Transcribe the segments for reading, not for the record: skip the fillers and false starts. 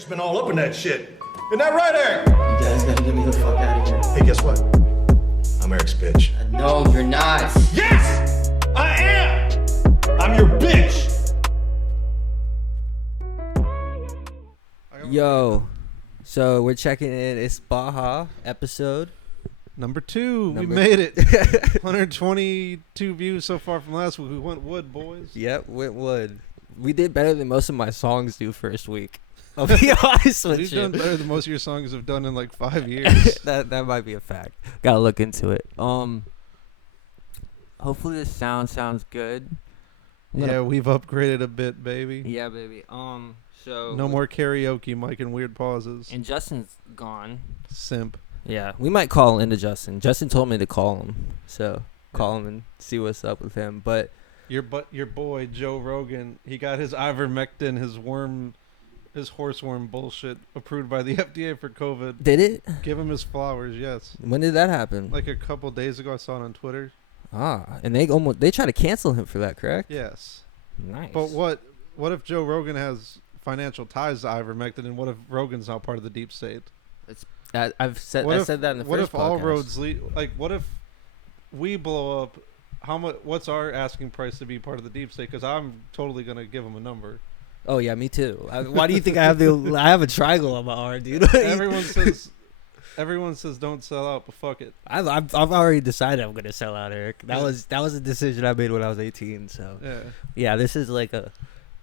It's been all up in that shit. Isn't that right, Eric? You guys gotta get me the fuck out of here. Hey, guess what? I'm Eric's bitch. No, you're not. Yes! I am! I'm your bitch! Yo, so we're checking in. It's Baha episode. Number 2, we made it. 122 views so far from last week. We went wood, boys. Yep, went wood. We did better than most of my songs do first week. I'll be honest with We've you. done better than most of your songs have done in like 5 years. that might be a fact. Gotta look into it. Hopefully the sound sounds good. Yeah, we've upgraded a bit, baby. Yeah, baby. So No more karaoke, Mike, and weird pauses. And Justin's gone. Simp. Yeah, we might call into Justin. Justin told me to call him, so call him and see what's up with him. But Your boy Joe Rogan, he got his ivermectin, his horse worm bullshit approved by the FDA for COVID. did it? Give him his flowers, yes. When did that happen? Like a couple days ago, I saw it on Twitter. And they try to cancel him for that, correct? Yes. Nice. But what if Joe Rogan has financial ties to ivermectin, and what if Rogan's now part of the deep state? I said that in the first podcast. What if all roads lead? Like, what if we blow up? What's our asking price to be part of the deep state? Because I'm totally gonna give him a number. Oh yeah, me too. Why do you think I have I have a triangle on my arm, dude? Everyone says don't sell out, but fuck it. I've already decided I'm gonna sell out, Eric. That was a decision I made when I was 18. So yeah, this is like a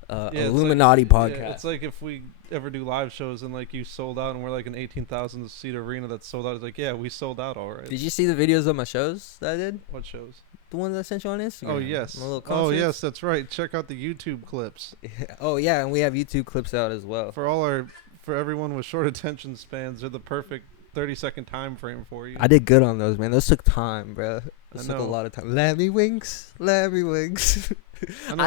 Illuminati podcast. Yeah, it's like if we ever do live shows and like you sold out and we're like an 18,000 seat arena that's sold out. It's like, yeah, we sold out all right. Did you see the videos of my shows that I did? What shows? The ones I sent you on Instagram. Oh yes. My little oh concerts? yes, that's right. Check out the YouTube clips. Oh yeah, and we have YouTube clips out as well. For everyone with short attention spans, they're the perfect 30-second time frame for you. I did good on those, man. Those took time, bro. Those took a know. lot of time. Lammy winks. I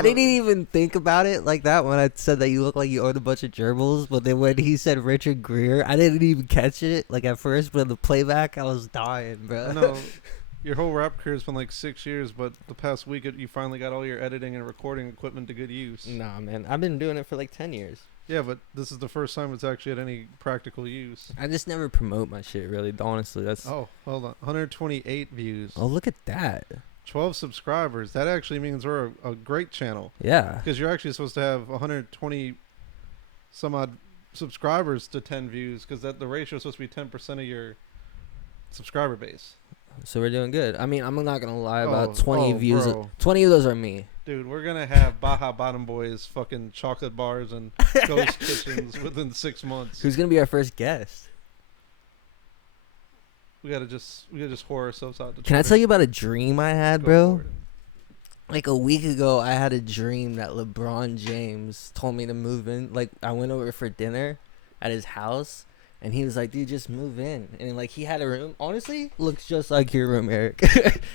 didn't even think about it like that when I said that you look like you owned a bunch of gerbils, but then when he said Richard Gere, I didn't even catch it like at first, but in the playback, I was dying, bro. I know. Your whole rap career's been like 6 years, but the past week you finally got all your editing and recording equipment to good use. Nah, man. I've been doing it for like 10 years. Yeah, but this is the first time it's actually had any practical use. I just never promote my shit, really. Honestly, that's... Oh, hold on. 128 views. Oh, look at that. 12 subscribers. That actually means we're a great channel. Yeah. Because you're actually supposed to have 120 some odd subscribers to 10 views, because the ratio is supposed to be 10% of your subscriber base. So we're doing good. I mean, I'm not going to lie, about 20 views. Bro. 20 of those are me. Dude, we're going to have BahaBottomBoyz fucking chocolate bars and ghost kitchens within 6 months. Who's going to be our first guest? We gotta just whore ourselves out. Can I tell you about a dream I had, bro? Like a week ago, I had a dream that LeBron James told me to move in. Like, I went over for dinner at his house, and he was like, dude, just move in. And like, he had a room, honestly, looks just like your room, Eric.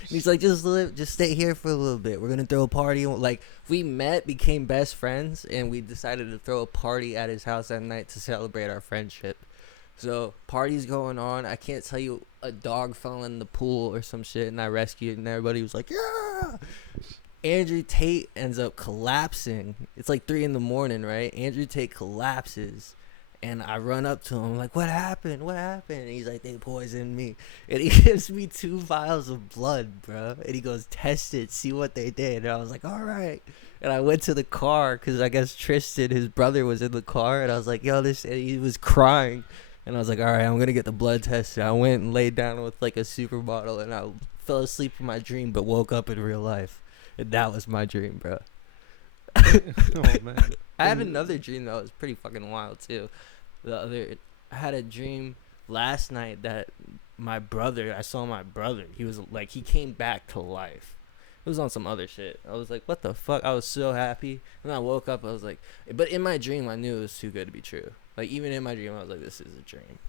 He's like, just stay here for a little bit. We're gonna throw a party. Like, we met, became best friends, and we decided to throw a party at his house that night to celebrate our friendship. So, party's going on. I can't tell you, a dog fell in the pool or some shit, and I rescued it, and everybody was like, yeah! Andrew Tate ends up collapsing. It's like 3 a.m, right? Andrew Tate collapses, and I run up to him, like, what happened? And he's like, they poisoned me. And he gives me 2 vials of blood, bro. And he goes, test it, see what they did. And I was like, all right. And I went to the car, because I guess Tristan, his brother, was in the car, and I was like, yo, and he was crying. And I was like, all right, I'm going to get the blood tested. I went and laid down with like a supermodel, and I fell asleep in my dream but woke up in real life. And that was my dream, bro. Oh, man. I had another dream that was pretty fucking wild, too. I had a dream last night that I saw my brother. He was like, he came back to life. It was on some other shit. I was like, what the fuck? I was so happy. And I woke up, I was like, but in my dream, I knew it was too good to be true. Like, even in my dream, I was like, this is a dream.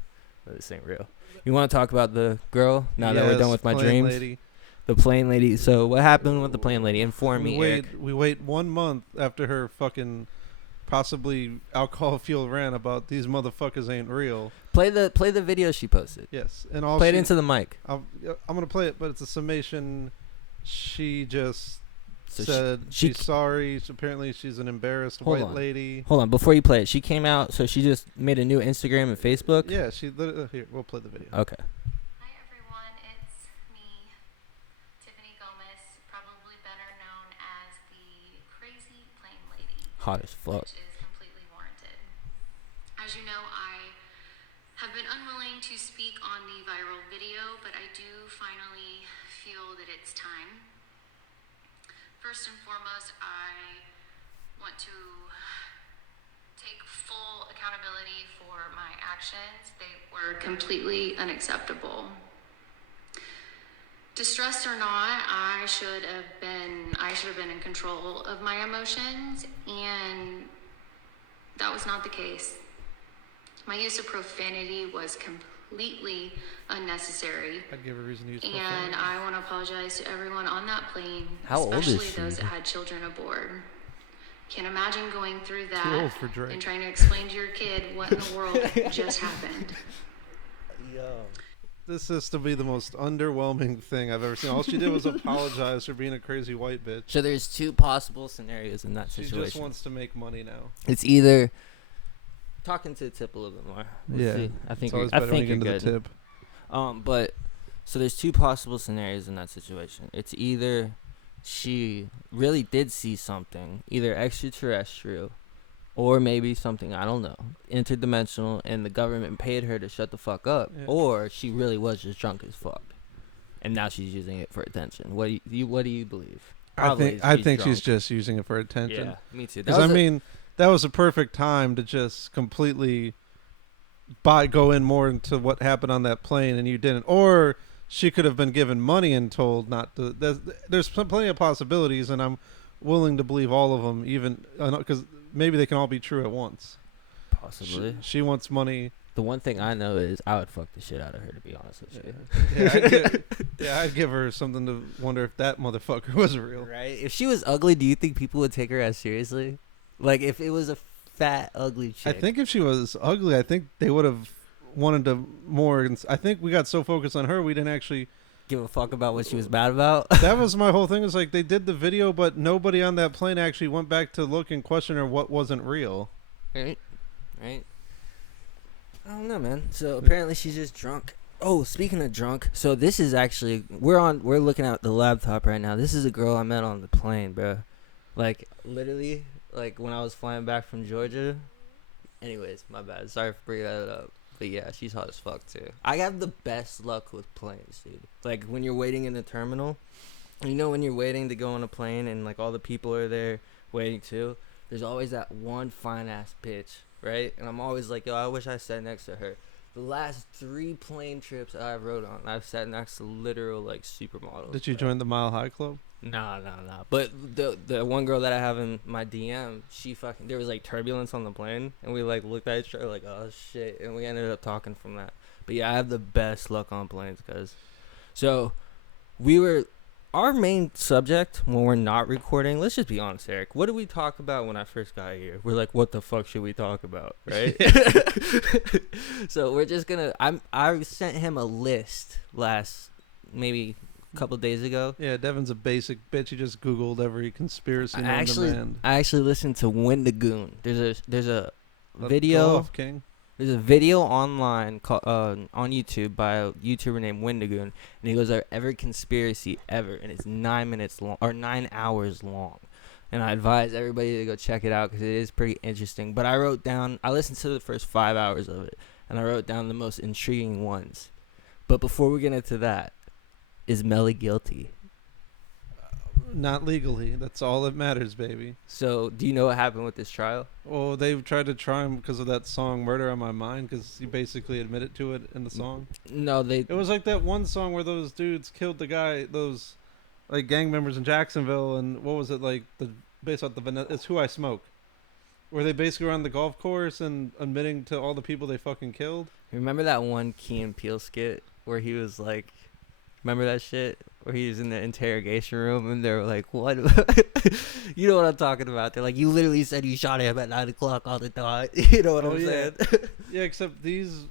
But this ain't real. You want to talk about the girl now that we're done with my dreams? Lady. The plane lady. So, what happened with the plane lady? Inform me, Eric. We wait 1 month after her fucking possibly alcohol-fueled rant about these motherfuckers ain't real. Play the video she posted. Yes. And all play it into the mic. I'm going to play it, but it's a summation. She just So said she she's sorry. Apparently, she's an embarrassed Hold white on. lady. Hold on, before you play it, she came out. So she just made a new Instagram and Facebook. Yeah, here. We'll play the video. Okay. Hi everyone, it's me, Tiffany Gomez, probably better known as the Crazy Plane Lady, Hot as fuck. which is completely warranted. As you know, I have been unwilling to speak on the viral video, but I do finally feel that it's time. First and foremost, I want to take full accountability for my actions. They were completely unacceptable. Distressed or not, I should have been in control of my emotions, and that was not the case. My use of profanity was completely unnecessary. I'd give her a reason to use And profanity. I want to apologize to everyone on that plane, How old is especially she? those that had children aboard. Can't imagine going through Too that old for Drake. and trying to explain to your kid what in the world just happened. Yo. This is to be the most underwhelming thing I've ever seen. All she did was apologize for being a crazy white bitch. So there's two possible scenarios in that She situation. just wants to make money now. It's either talking to the tip a little bit more. Let's Yeah, see. I think It's always I better when think you you're get into good. the tip. But so there's two possible scenarios in that situation. It's either she really did see something, either extraterrestrial or maybe something, I don't know, interdimensional, and the government paid her to shut the fuck up, Yeah. or she really was just drunk as fuck, and now she's using it for attention. What do you believe? Probably I think drunk. she's just using it for attention. Yeah, me too. Because I mean, that was a perfect time to just completely go in more into what happened on that plane, and you didn't. Or she could have been given money and told not to. There's plenty of possibilities, and I'm willing to believe all of them, even because maybe they can all be true at once. possibly. She wants money. The one thing I know is I would fuck the shit out of her, to be honest with you. I'd give her something to wonder if that motherfucker was real. Right? If she was ugly, do you think people would take her as seriously? Like, if it was a fat, ugly I chick. think if she was ugly, I think they would have wanted to more. I think we got so focused on her, we didn't actually. Give a fuck about what she was mad about. That was my whole thing. Is like they did the video, but nobody on that plane actually went back to look and question her what wasn't real. Right? Right? I don't know, man. So apparently she's just drunk. Oh, speaking of drunk, so this is actually we're looking at the laptop right now. This is a girl I met on the plane, bro. Like literally, like when I was flying back from Georgia. Anyways, my bad. Sorry for bringing that up. But yeah, she's hot as fuck too. I have the best luck with planes, dude. Like when you're waiting in the terminal, you know when you're waiting to go on a plane and like all the people are there waiting too. There's always that one fine ass bitch, right? And I'm always like, yo, I wish I sat next to her. The last 3 plane trips I've rode on, I've sat next to literal like supermodels. Did you bro. join the Mile High Club? Nah. But the one girl that I have in my DM, she fucking, there was like turbulence on the plane, and we like looked at each other like, oh shit, and we ended up talking from that. But yeah, I have the best luck on planes, cause so our main subject when we're not recording, let's just be honest, Eric, what did we talk about when I first got here? We're like, what the fuck should we talk about, right? So we're just gonna, I sent him a list last maybe couple days ago. Yeah, Devin's a basic bitch. He just Googled every conspiracy I known to man. actually listened to Wendigoon. There's a Go video. off, King. There's a video online on YouTube by a YouTuber named Wendigoon, and he goes, every conspiracy ever, and it's 9 minutes long or 9 hours long. And I advise everybody to go check it out because it is pretty interesting. But I listened to the first 5 hours of it, and I wrote down the most intriguing ones. But before we get into that, is Melly guilty? Not legally. That's all that matters, baby. So, do you know what happened with this trial? Well, they tried to try him because of that song "Murder on My Mind" because he basically admitted to it in the song. No, It was like that one song where those dudes killed the guy, those like gang members in Jacksonville, and what was it like? Based off the it's "Who I Smoke," where they basically were on the golf course and admitting to all the people they fucking killed. Remember that one Key and Peele skit where he was like, remember that shit? Where he was in the interrogation room and they were like, what? You know what I'm talking about. They're like, you literally said you shot him at 9 o'clock all the time. You know what I'm saying? Yeah, except these.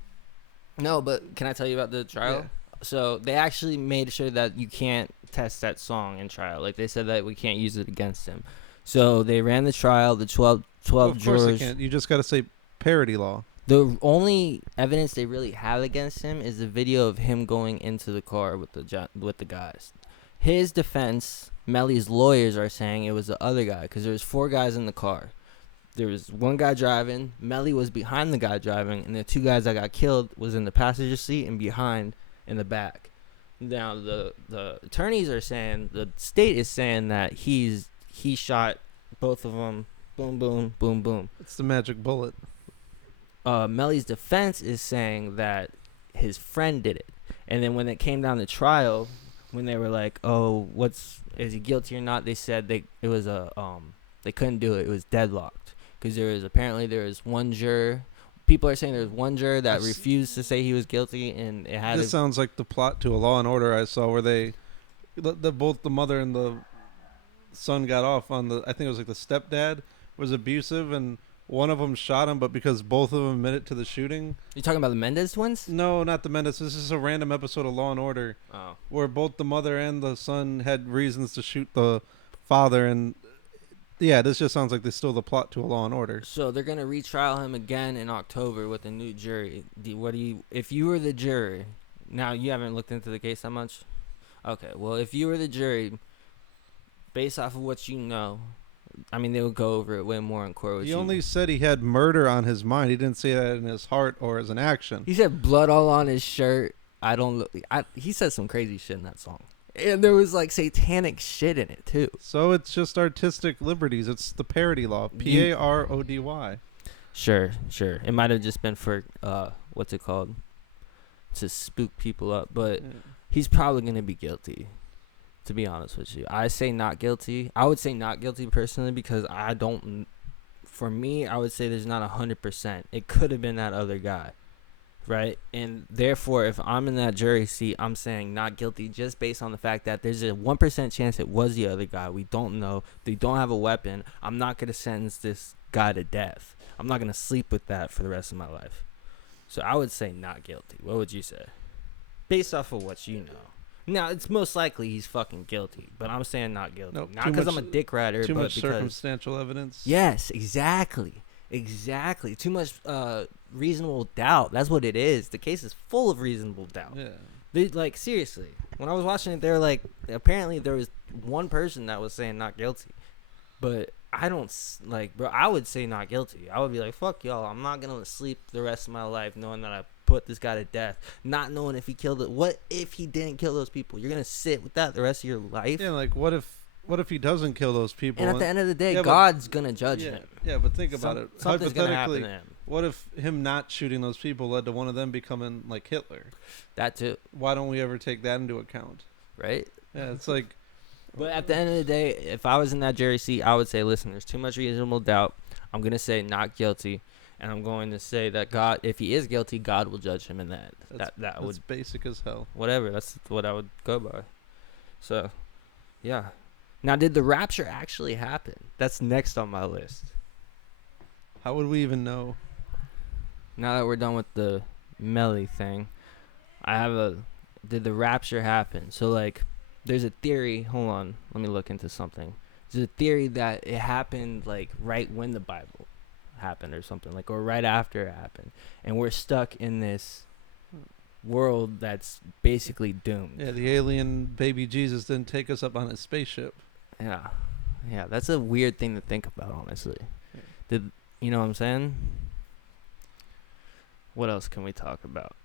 No, but can I tell you about the trial? Yeah. So they actually made sure that you can't test that song in trial. Like they said that we can't use it against him. So they ran the trial. The 12 Well, of course jurors. they can't. You just got to say parody law. The only evidence they really have against him is the video of him going into the car with the guys. His defense, Melly's lawyers are saying it was the other guy because there was 4 guys in the car. There was one guy driving. Melly was behind the guy driving, and the 2 guys that got killed was in the passenger seat and behind in the back. Now the attorneys are saying, the state is saying that he shot both of them. Boom, boom, boom, boom. It's the magic bullet. Melly's defense is saying that his friend did it. And then when it came down to trial, when they were like, "Oh, is he guilty or not?" They said they couldn't do it. It was deadlocked because there was one juror. People are saying there was one juror that refused to say he was guilty, and it had. This sounds like the plot to a Law and Order I saw, where both the mother and the son got off on I think it was like the stepdad was abusive, and one of them shot him, but because both of them admitted to the shooting. You talking about the Mendez twins? No, not the Mendez. This is a random episode of Law and Order where both the mother and the son had reasons to shoot the father, and yeah, this just sounds like they stole the plot to a Law and Order. So they're gonna retrial him again in October with a new jury. If you were the jury, now you haven't looked into the case that much? Okay, well, if you were the jury, based off of what you know, I mean, they would go over it way more in court with you. He only said he had murder on his mind. He didn't say that in his heart or as an action. He said blood all on his shirt. He said some crazy shit in that song. And there was like satanic shit in it too. So it's just artistic liberties. It's the parody law. Parody. Sure. It might have just been for, what's it called? To spook people up. But he's probably going to be guilty. To be honest with you, I say not guilty. I would say not guilty personally because for me, I would say there's not 100%. It could have been that other guy, right? And therefore, if I'm in that jury seat, I'm saying not guilty just based on the fact that there's a 1% chance it was the other guy. We don't know. They don't have a weapon. I'm not going to sentence this guy to death. I'm not going to sleep with that for the rest of my life. So I would say not guilty. What would you say? Based off of what you know. Now, it's most likely he's fucking guilty, but I'm saying not guilty. Nope, not because I'm a dick rider, too but much because circumstantial evidence. Yes, exactly. Too much reasonable doubt. That's what it is. The case is full of reasonable doubt. Yeah. Seriously, when I was watching it, they were like, apparently there was one person that was saying not guilty, but I don't bro. I would say not guilty. I would be like, fuck y'all. I'm not gonna sleep the rest of my life knowing that I put this guy to death, not knowing if he killed it. What if he didn't kill those people? You're gonna sit with that the rest of your life. Yeah, like what if he doesn't kill those people? And at the end of the day, God's gonna judge him. Yeah, but think about it. Something's gonna happen to him. What if him not shooting those people led to one of them becoming like Hitler? That too. Why don't we ever take that into account? Right? Yeah, it's like. But at the end of the day, if I was in that jury seat, I would say, listen, there's too much reasonable doubt. I'm gonna say not guilty. And I'm going to say that God, if he is guilty, God will judge him in that. That would basic as hell. Whatever. That's what I would go by. So, yeah. Now, did the rapture actually happen? That's next on my list. How would we even know? Now that we're done with the Melly thing, did the rapture happen? So, there's a theory. Hold on. Let me look into something. There's a theory that it happened, right when the Bible happened or something, or right after it happened, and we're stuck in this world that's basically doomed. Yeah, the alien baby Jesus didn't take us up on his spaceship. Yeah, that's a weird thing to think about, honestly. You know what I'm saying? What else can we talk about?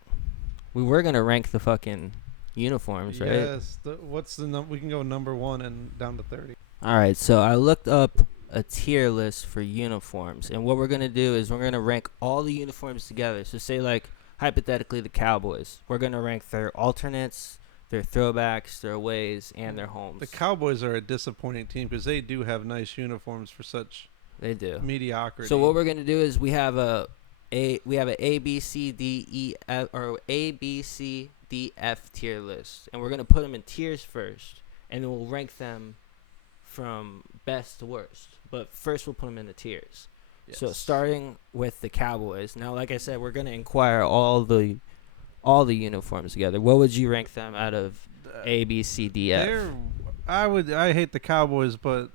We were gonna rank the fucking uniforms, right? Yes. What's the number? We can go number 1 and down to 30. All right, so I looked up a tier list for uniforms, and what we're gonna do is we're gonna rank all the uniforms together. So say hypothetically the Cowboys, we're gonna rank their alternates, their throwbacks, their aways, and their homes. The Cowboys are a disappointing team because they do have nice uniforms for such mediocrity. So what we're gonna do is we have a B C D E F or A B C D F tier list, and we're gonna put them in tiers first, and then we'll rank them from best to worst. But first we'll put them into tiers. Yes. So starting with the Cowboys. Now, like I said, we're going to inquire all the uniforms together. What would you rank them out of A, B, C, D, F. I hate the Cowboys, but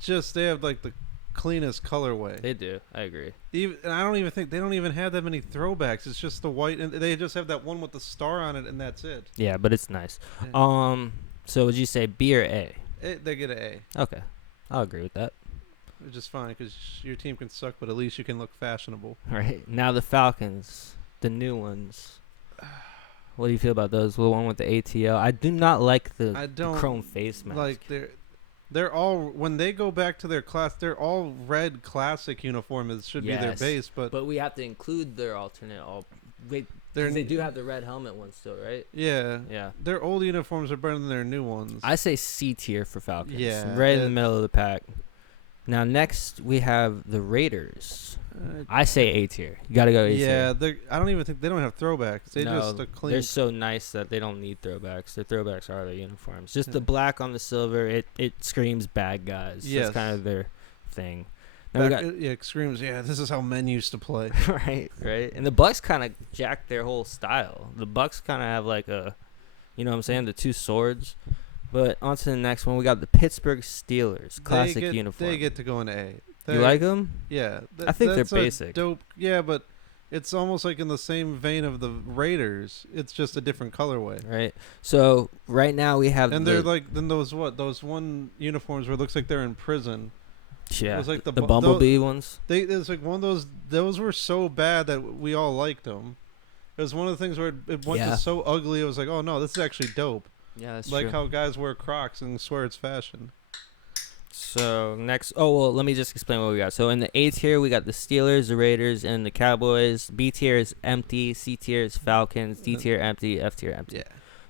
just they have like the cleanest colorway. They do. I agree. And I don't even think they don't even have that many throwbacks. It's just the white, and they just have that one with the star on it, and that's it. Yeah, but it's nice. Yeah. So would you say B or A? They get an A. Okay, I'll agree with that. Which is fine because your team can suck, but at least you can look fashionable. Right now, the Falcons, the new ones. What do you feel about those? The one with the ATL. I do not like the chrome face mask. Like they're all when they go back to their class, they're all red classic uniform. It should be their base, but we have to include their alternate. They do have the red helmet ones still, right? Yeah. Yeah. Their old uniforms are better than their new ones. I say C tier for Falcons. Yeah, right in the middle of the pack. Now next we have the Raiders. I say A tier. You gotta go A tier. Yeah, I don't even think they don't have throwbacks. They just are clean. They're so nice that they don't need throwbacks. Their throwbacks are their uniforms. Just the black on the silver. It screams bad guys. Yes. That's kind of their thing. Now it screams. Yeah, this is how men used to play. right. And the Bucks kind of jacked their whole style. The Bucks kind of have like a, you know what I'm saying, the two swords. But on to the next one. We got the Pittsburgh Steelers. Classic uniform. They get to go in A. You like them? Yeah. I think they're basic. Dope. Yeah, but it's almost like in the same vein of the Raiders. It's just a different colorway. Right. So right now we have. And they're like then those one uniforms where it looks like they're in prison. Yeah. It was like the Bumblebee ones. It was like one of those. Those were so bad that we all liked them. It was one of the things where it went to so ugly. It was like, oh no, this is actually dope. Yeah, that's like true. how guys wear Crocs and swear it's fashion. So next, let me just explain what we got. So in the A tier, we got the Steelers, the Raiders, and the Cowboys. B tier is empty. C tier is Falcons. D tier empty. F tier empty. Yeah.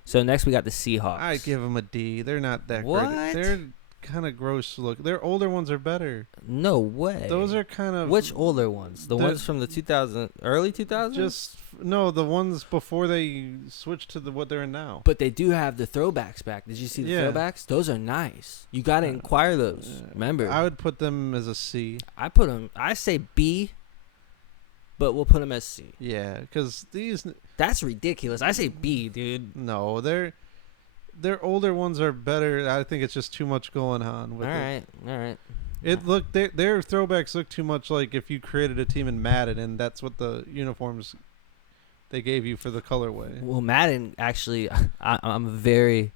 So next we got the Seahawks. I give them a D. They're not that what? great. They're kind of gross look. Their older ones are better. No way. Those are kind of which older ones? The ones from the early 2000s? The ones before they switched to what they're in now. But they do have the throwbacks back. Did you see the throwbacks? Those are nice. You got to inquire those. Remember. I would put them as a C. I say B, but we'll put them as C. Yeah, because these. That's ridiculous. I say B, dude. No, their older ones are better. I think it's just too much going on with it. All right. Their throwbacks look too much like if you created a team in Madden, and that's what the uniforms they gave you for the colorway. Well, Madden actually, I'm very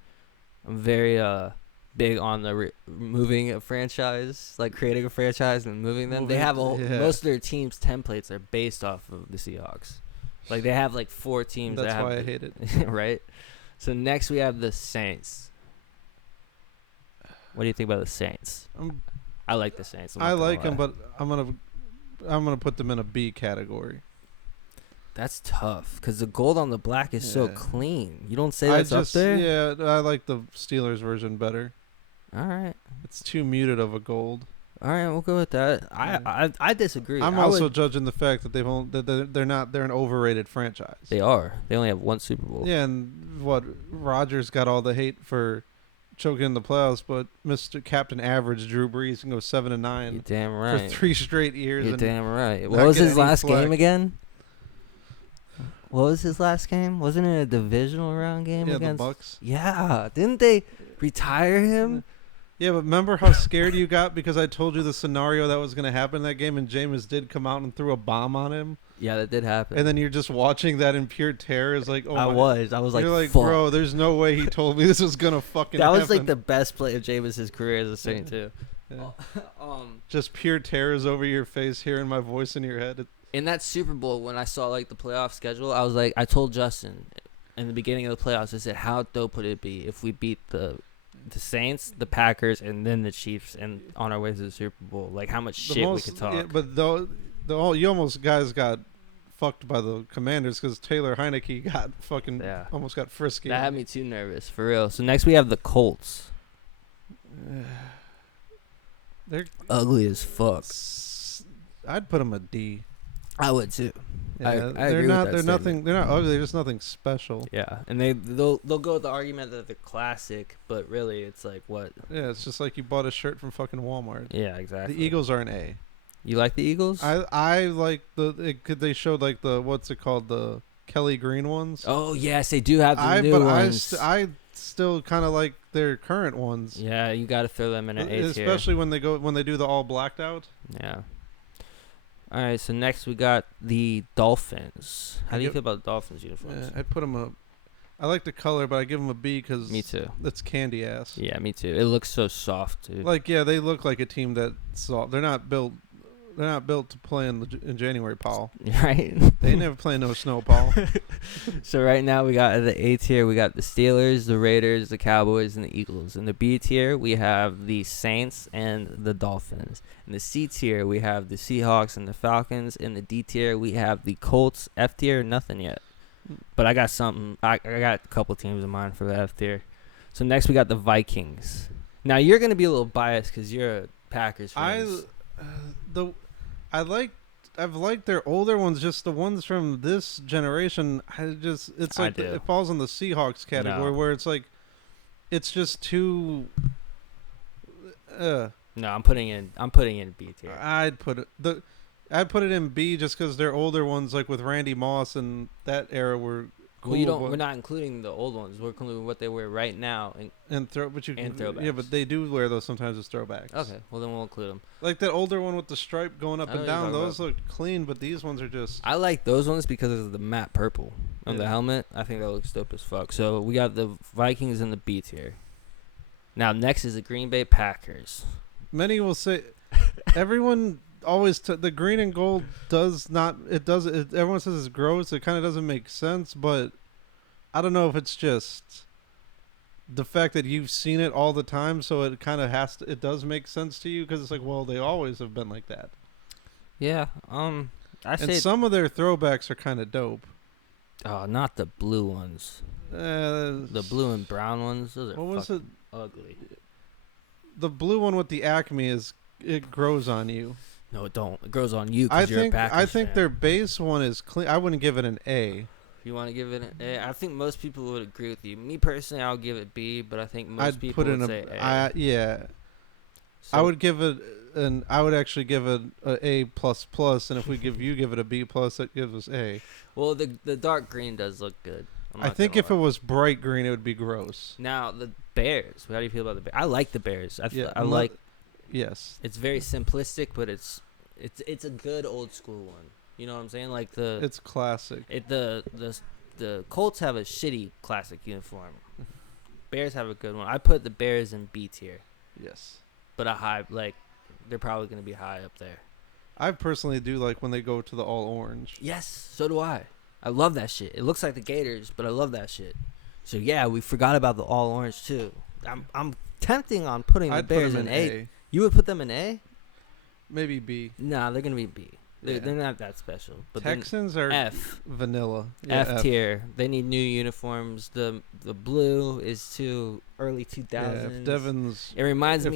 big on the moving a franchise, like creating a franchise and moving them. They have most of their teams' templates are based off of the Seahawks. Like they have like 4 teams. That's why I hate it. Right. So next we have the Saints. What do you think about the Saints? I like the Saints. I like them, but I'm gonna put them in a B category. That's tough because the gold on the black is so clean. You don't say that's up there? Yeah, I like the Steelers version better. All right. It's too muted of a gold. All right, we'll go with that. I disagree. I'm also judging the fact that they're an overrated franchise. They are. They only have 1 Super Bowl. Yeah, and Rodgers got all the hate for choking in the playoffs, but Mr. Captain Average Drew Brees can go 7-9. You're damn right. For 3 straight years. You're damn right. What was his last game again? What was his last game? Wasn't it a divisional round game against the Bucks? Yeah. Didn't they retire him? Yeah, but remember how scared you got because I told you the scenario that was going to happen in that game, and Jameis did come out and threw a bomb on him? Yeah, that did happen. And then you're just watching that in pure terror. It's like, oh, I was like, you're like, fuck. bro, there's no way he told me this was going to fucking happen. That was happen. like the best play of Jameis' career as a Saint, too. Yeah. Just pure terrors over your face, hearing my voice in your head. In that Super Bowl, when I saw like the playoff schedule, I was like, I told Justin in the beginning of the playoffs, I said, how dope would it be if we beat the Saints, the Packers, and then the Chiefs, and on our way to the Super Bowl? Like how much shit we could talk. Yeah, but you almost guys got fucked by the Commanders because Taylor Heineke got fucking almost got frisky. That had me too nervous, for real. So next we have the Colts. They're ugly as fuck. I'd put them a D. I would too. Yeah, I they're agree not. with that They're statement. They're not ugly. They're just nothing special. Yeah, and they'll go with the argument that they're classic, but really it's like what? Yeah, it's just like you bought a shirt from fucking Walmart. Yeah, exactly. The Eagles are an A. You like the Eagles? I like they showed like the what's it called, the Kelly Green ones. Oh yes, they do have the new ones. I still kind of like their current ones. Yeah, you got to throw them in an A tier. Especially when they do the all blacked out. Yeah. All right, so next we got the Dolphins. How do you feel about the Dolphins uniforms? I'd put them up. I like the color, but I give them a B because Me too. That's candy ass. Yeah, me too. It looks so soft, dude. Like, yeah, they look like a team that's soft. They're not built to play in January, Paul. Right? They never play no snow, Paul. So right now we got the A tier, we got the Steelers, the Raiders, the Cowboys, and the Eagles. In the B tier, we have the Saints and the Dolphins. In the C tier, we have the Seahawks and the Falcons. In the D tier, we have the Colts. F tier, nothing yet. But I got something. I got a couple teams in mind for the F tier. So next we got the Vikings. Now you're gonna be a little biased because you're a Packers fan. I've liked their older ones, just the ones from this generation. It's like it falls in the Seahawks category where it's like, it's just too. No, I'm putting in B tier. I'd put it in B just because their older ones, like with Randy Moss and that era, were cool. Well, we're not including the old ones. We're including what they wear right now and throwbacks. Yeah, but they do wear those sometimes as throwbacks. Okay, well then we'll include them. Like that older one with the stripe going up and down. Those look clean, but these ones are just. I like those ones because of the matte purple on the helmet. I think that looks dope as fuck. So we got the Vikings in the B tier. Now next is the Green Bay Packers. Many will say, everyone always the green and gold does not. Everyone says it's gross. It kind of doesn't make sense, but I don't know if it's just the fact that you've seen it all the time, so it kind of has to. It does make sense to you because it's like, well, they always have been like that. Yeah. And some of their throwbacks are kind of dope. Oh, not the blue ones. The blue and brown ones. Those are ugly. The blue one with the Acme it grows on you. No, it don't. It grows on you because you're a Packers I think fan. their base one is clean. I wouldn't give it an A. You want to give it an A? I think most people would agree with you. Me personally, I'll give it B, but I think most people would say A. Yeah. So, I would give it I would actually give it an A++, and if we give it a B+, that gives us A. Well, the dark green does look good. I think if it was bright green, it would be gross. Now the Bears. How do you feel about the Bears? I like the Bears. I like. Yes. It's very simplistic, but it's a good old school one. You know what I'm saying? Like it's classic. The Colts have a shitty classic uniform. Bears have a good one. I put the Bears in B tier. Yes. But they're probably going to be high up there. I personally do like when they go to the all orange. Yes, so do I. I love that shit. It looks like the Gators, but I love that shit. So yeah, we forgot about the all orange too. I'm tempting on putting the Bears in A. You would put them in A? Maybe B. Nah, they're gonna be B. They're not that special. But Texans are F. Vanilla. Yeah, F tier. They need new uniforms. The blue is too early 2000s. Yeah, if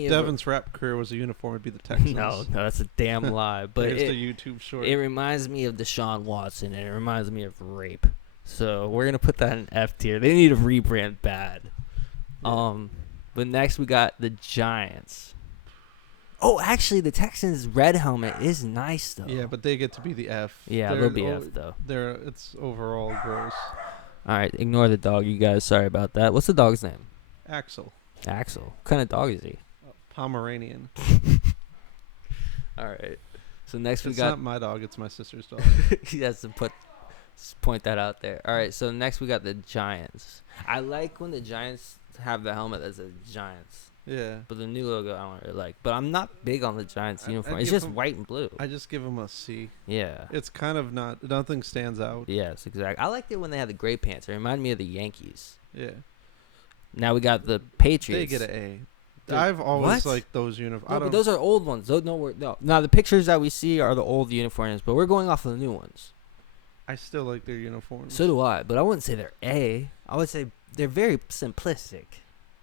Devin's rap career was a uniform, it'd be the Texans. No, that's a damn lie. But it's the YouTube short. It reminds me of Deshaun Watson, and it reminds me of rape. So we're gonna put that in F tier. They need to rebrand bad. Yeah. But next we got the Giants. Oh, actually, the Texans' red helmet is nice though. Yeah, but they get to be the F. Yeah, they'll be F though. It's overall gross. All right, ignore the dog, you guys. Sorry about that. What's the dog's name? Axel. What kind of dog is he? Pomeranian. All right. So next it's we got. It's not my dog. It's my sister's dog. He has to point that out there. All right. So next we got the Giants. I like when the Giants have the helmet that says Giants. Yeah. But the new logo I don't really like. But I'm not big on the Giants uniform. It's just white and blue. I just give them a C. Yeah. It's kind of not. Nothing stands out. Yes, exactly. I liked it when they had the gray pants. It reminded me of the Yankees. Yeah. Now we got the Patriots. They get an A. I've always liked those uniforms. No, but those are old ones. No. Now the pictures that we see are the old uniforms, but we're going off of the new ones. I still like their uniforms. So do I, but I wouldn't say they're A. I would say they're very simplistic.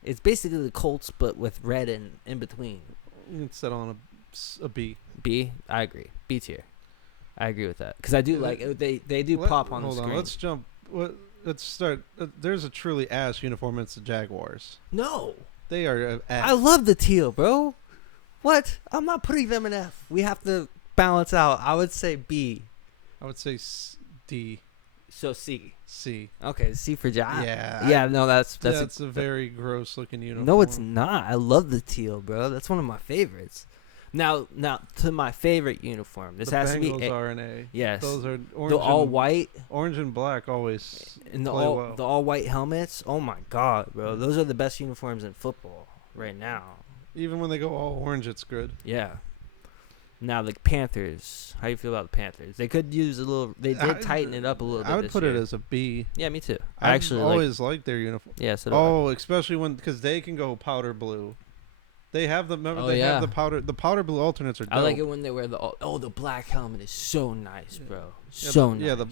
It's basically the Colts, but with red and in between. You can settle on a B. B? I agree. B tier. I agree with that. Because I do like it. They do pop on the screen. Hold on. Let's jump. Let's start. There's a truly ass uniform. It's the Jaguars. No. They are ass. I love the teal, bro. What? I'm not putting them in F. We have to balance out. I would say B. I would say D. So C. C. Okay, C for Jack. Yeah. Yeah, no, that's That's a very gross looking uniform. No, it's not. I love the teal, bro. That's one of my favorites. Now to my favorite uniform. This the has Bengals to be are an A. Yes. Those are orange. The all and, white Orange and black always and the play all well. the all white helmets. Oh my god, bro. Those are the best uniforms in football right now. Even when they go all orange, it's good. Yeah. Now the Panthers. How you feel about the Panthers? They could use a little. They did tighten it up a little bit. I would this put year. it as a B. Yeah, me too. I actually always liked their uniform. Yeah. So do I. Especially because they can go powder blue. They have the remember Oh, they yeah. have the powder blue alternates are dope. I like it when they wear the black helmet is so nice, bro. Yeah, So nice. yeah, the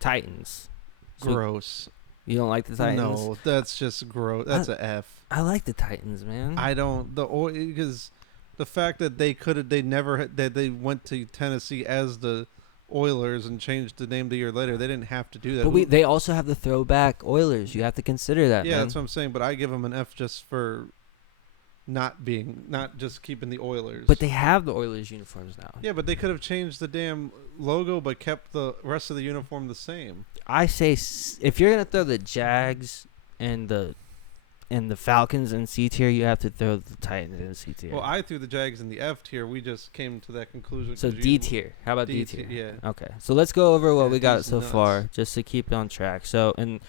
Titans. So gross. you don't like the Titans? No, that's just gross. That's a F. I like the Titans, man. I don't because the fact that they went to Tennessee as the Oilers and changed the name the year later. They didn't have to do that. But they also have the throwback Oilers. You have to consider that. Yeah, man. that's what I'm saying. But I give them an F just for not just keeping the Oilers. But they have the Oilers uniforms now. Yeah, but they could have changed the damn logo but kept the rest of the uniform the same. I say if you're gonna throw the Jags and the Falcons in C tier, you have to throw the Titans in C tier. Well, I threw the Jags in the F tier. We just came to that conclusion. So 'cause D tier. How about D D tier? yeah. Okay. So let's go over what Yeah, we got D's so nuts. far, just to keep it on track. So in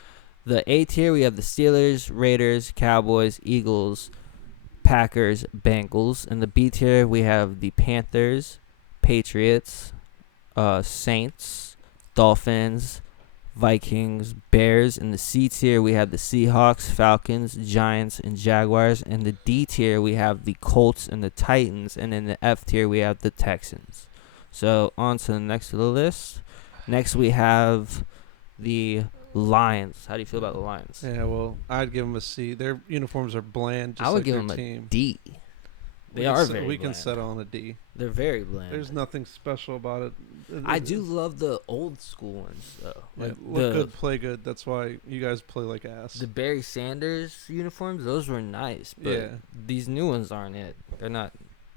the A tier, we have the Steelers, Raiders, Cowboys, Eagles, Packers, Bengals. In the B tier, we have the Panthers, Patriots, Saints, Dolphins, Vikings, Bears. In the C tier, we have the Seahawks, Falcons, Giants, and Jaguars. In the D tier, we have the Colts and the Titans. And in the F tier, we have the Texans. So on to the next of the list. Next, we have the Lions. How do you feel about the Lions? Yeah, well, I'd give them a C. Their uniforms are bland, just I would like give their them a team. D. We They can are se- very We can bland. settle on a D. They're very bland. There's nothing special about it. I do love the old school ones though. Yeah, Like look good, play good. That's why you guys play like ass. the Barry Sanders uniforms, those were nice, but Yeah. these new ones aren't it. They're not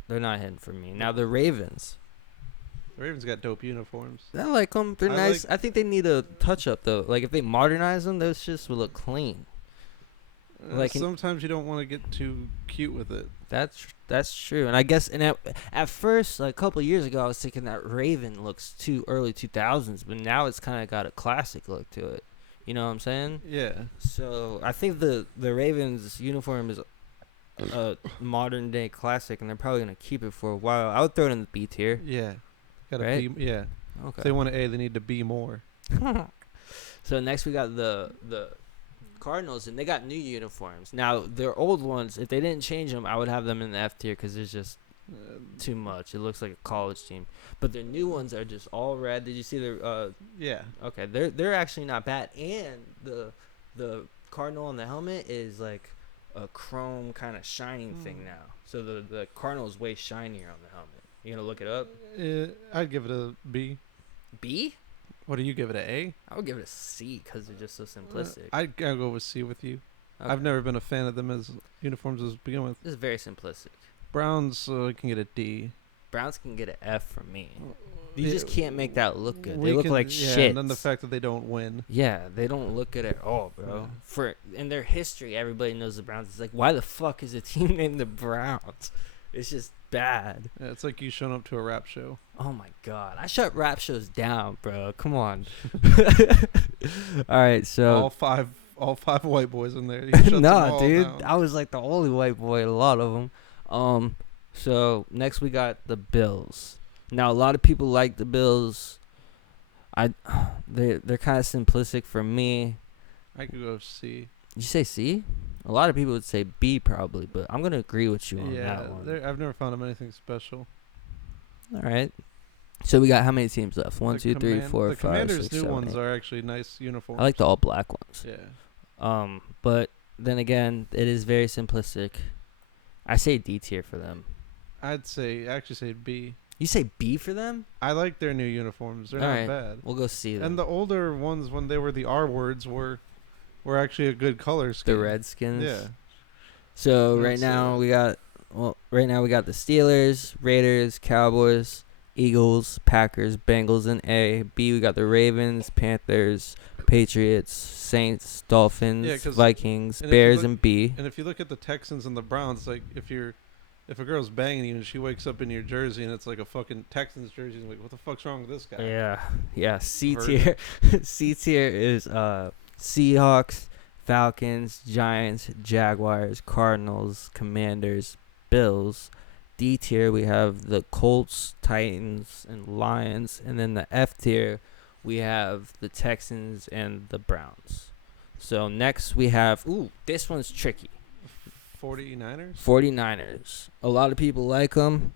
hitting for me. Now the Ravens, The Ravens got dope uniforms. I like them. They're I nice. I think they need a touch up though. Like if they modernize them, those just would look clean. Like Sometimes you don't want to get too cute with it. That's true. And I guess at first, like a couple of years ago, I was thinking that Raven looks too early 2000s, but now it's kind of got a classic look to it. You know what I'm saying? Yeah. So I think the Ravens uniform is a modern day classic, and they're probably gonna keep it for a while. I would throw it in the B tier. Yeah. Gotta Right? be. Yeah. If Okay. they want an A, they need to be more. So next we got the Cardinals, and they got new uniforms. Now their old ones, if they didn't change them, I would have them in the F tier because there's just too much. It looks like a college team. But their new ones are just all red. Did you see their? Yeah. Okay, they're actually not bad. And the Cardinal on the helmet is like a chrome kind of shining thing now. So the Cardinal is way shinier on the helmet. You gonna look it up? I'd give it a B. B? What do you give it, an A? I would give it a C because they're just so simplistic. I'd go with C with you. Okay. I've never been a fan of them as uniforms to begin with. This is very simplistic. Browns can get a D. Browns can get an F from me. You Yeah, just can't make that look good. we They look can- like yeah, shit. And then the fact that they don't win. Yeah, they don't look good at all, bro. Yeah. For in their history, everybody knows the Browns. It's like, why the fuck is a team named the Browns? It's just bad. Yeah, it's like you showing up to a rap show. Oh my god, I shut rap shows down, bro. Come on. All right, so all five white boys in there. You shut them nah, all dude, down. I was like the only white boy. A lot of them. So next we got the Bills. Now a lot of people like the Bills. They're kind of simplistic for me. I could go C. You say C? A lot of people would say B probably, but I'm gonna agree with you on Yeah, that one. I've never found them anything special. All right. So we got how many teams left? One, The two, three, command- four, the five, Commanders' six, new seven, ones eight. are actually nice uniforms. I like the all black ones. Yeah. But then again, it is very simplistic. I say D tier for them. I'd actually say B. You say B for them? I like their new uniforms. They're All not right. bad. We'll go C then. And the older ones, when they were the R words, were actually a good color scheme. The Redskins. Yeah. So Let's right now see. we got the Steelers, Raiders, Cowboys, Eagles, Packers, Bengals in A. B, we got the Ravens, Panthers, Patriots, Saints, Dolphins, Yeah, 'cause- Vikings, and if you Bears look- in B. And if you look at the Texans and the Browns, like if a girl's banging you and she wakes up in your jersey and it's like a fucking Texans jersey, and like, what the fuck's wrong with this guy? Yeah. C Heard tier. C tier is Seahawks, Falcons, Giants, Jaguars, Cardinals, Commanders, Bills. D tier we have the Colts, Titans, and Lions, and then the F tier we have the Texans and the Browns. So next we have this one's tricky. 49ers? 49ers. A lot of people like them.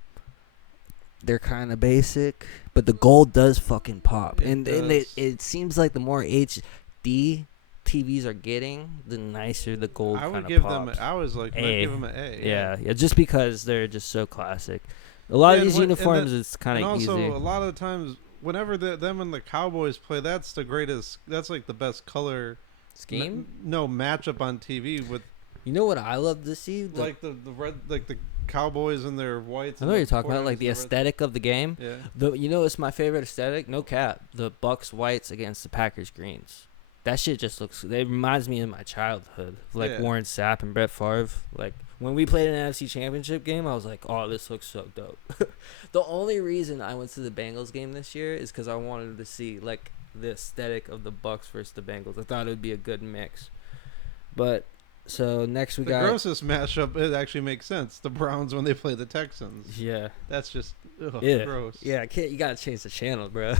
They're kind of basic, but the gold does fucking pop. And it seems like the more HD TVs are getting, the nicer the gold kind of pops. Might give them an A. Yeah, just because they're just so classic. A lot of these uniforms, it's kind of easy. And also, a lot of the times, whenever them and the Cowboys play, that's the greatest. That's like the best color scheme. Matchup on TV with. You know what I love to see? Like the red, like the Cowboys and their whites. I know what you're talking about, like the aesthetic of the game. Yeah. You know, it's my favorite aesthetic. No cap. The Bucks whites against the Packers greens. That shit just looks. It reminds me of my childhood, like Warren Sapp and Brett Favre. Like when we played an NFC Championship game, I was like, "Oh, this looks so dope." The only reason I went to the Bengals game this year is because I wanted to see like the aesthetic of the Bucks versus the Bengals. I thought it would be a good mix. But so next we got the grossest mashup. It actually makes sense. The Browns when they play the Texans. Yeah, that's just gross. Yeah, you gotta change the channel, bro.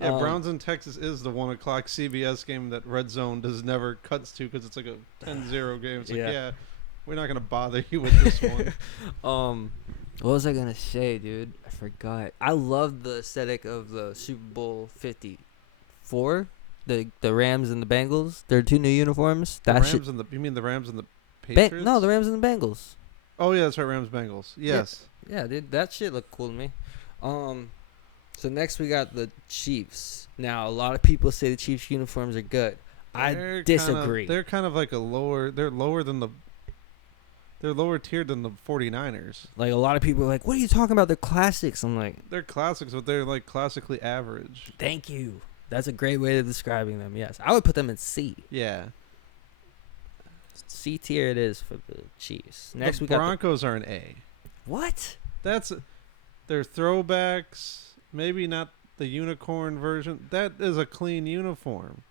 Yeah, Browns in Texas is the 1 o'clock CBS game that Red Zone does never cuts to because it's like a 10-0 game. It's like, we're not gonna bother you with this one. What was I gonna say, dude? I forgot. I love the aesthetic of the Super Bowl 54. The Rams and the Bengals. Their 2 new uniforms. You mean the Rams and the Patriots? No, the Rams and the Bengals. Oh yeah, that's right, Rams Bengals. Yes. Yeah, dude, that shit looked cool to me. So next we got the Chiefs. Now a lot of people say the Chiefs uniforms are good. I disagree. They're kind of like they're lower tiered than the 49ers. Like a lot of people are like, "What are you talking about? They're classics." I'm like, they're classics, but they're like classically average. Thank you. That's a great way of describing them. Yes, I would put them in C. Yeah. C tier it is for the Chiefs. Next the we got Broncos are an A. What? They're throwbacks. Maybe not the unicorn version. That is a clean uniform.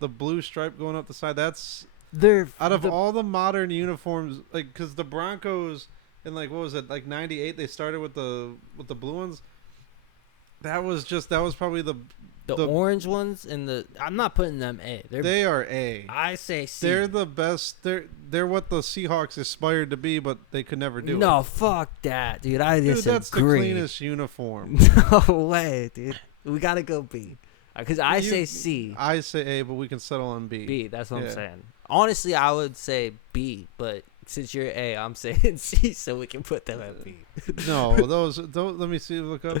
The blue stripe going up the side. Out of all the modern uniforms, like because the Broncos in like what was it like '98? They started with the blue ones. That was probably the orange ones and I'm not putting them A. They are A. I say C. They're the best. They're what the Seahawks aspired to be, but they could never do it. No, fuck that, dude. I disagree. That's the cleanest uniform. No way, dude. We gotta go B. Because I say C. I say A, but we can settle on B. B. That's what I'm saying. Honestly, I would say B, but since you're A, I'm saying C, so we can put them at B. No, those. Let me see. Look up.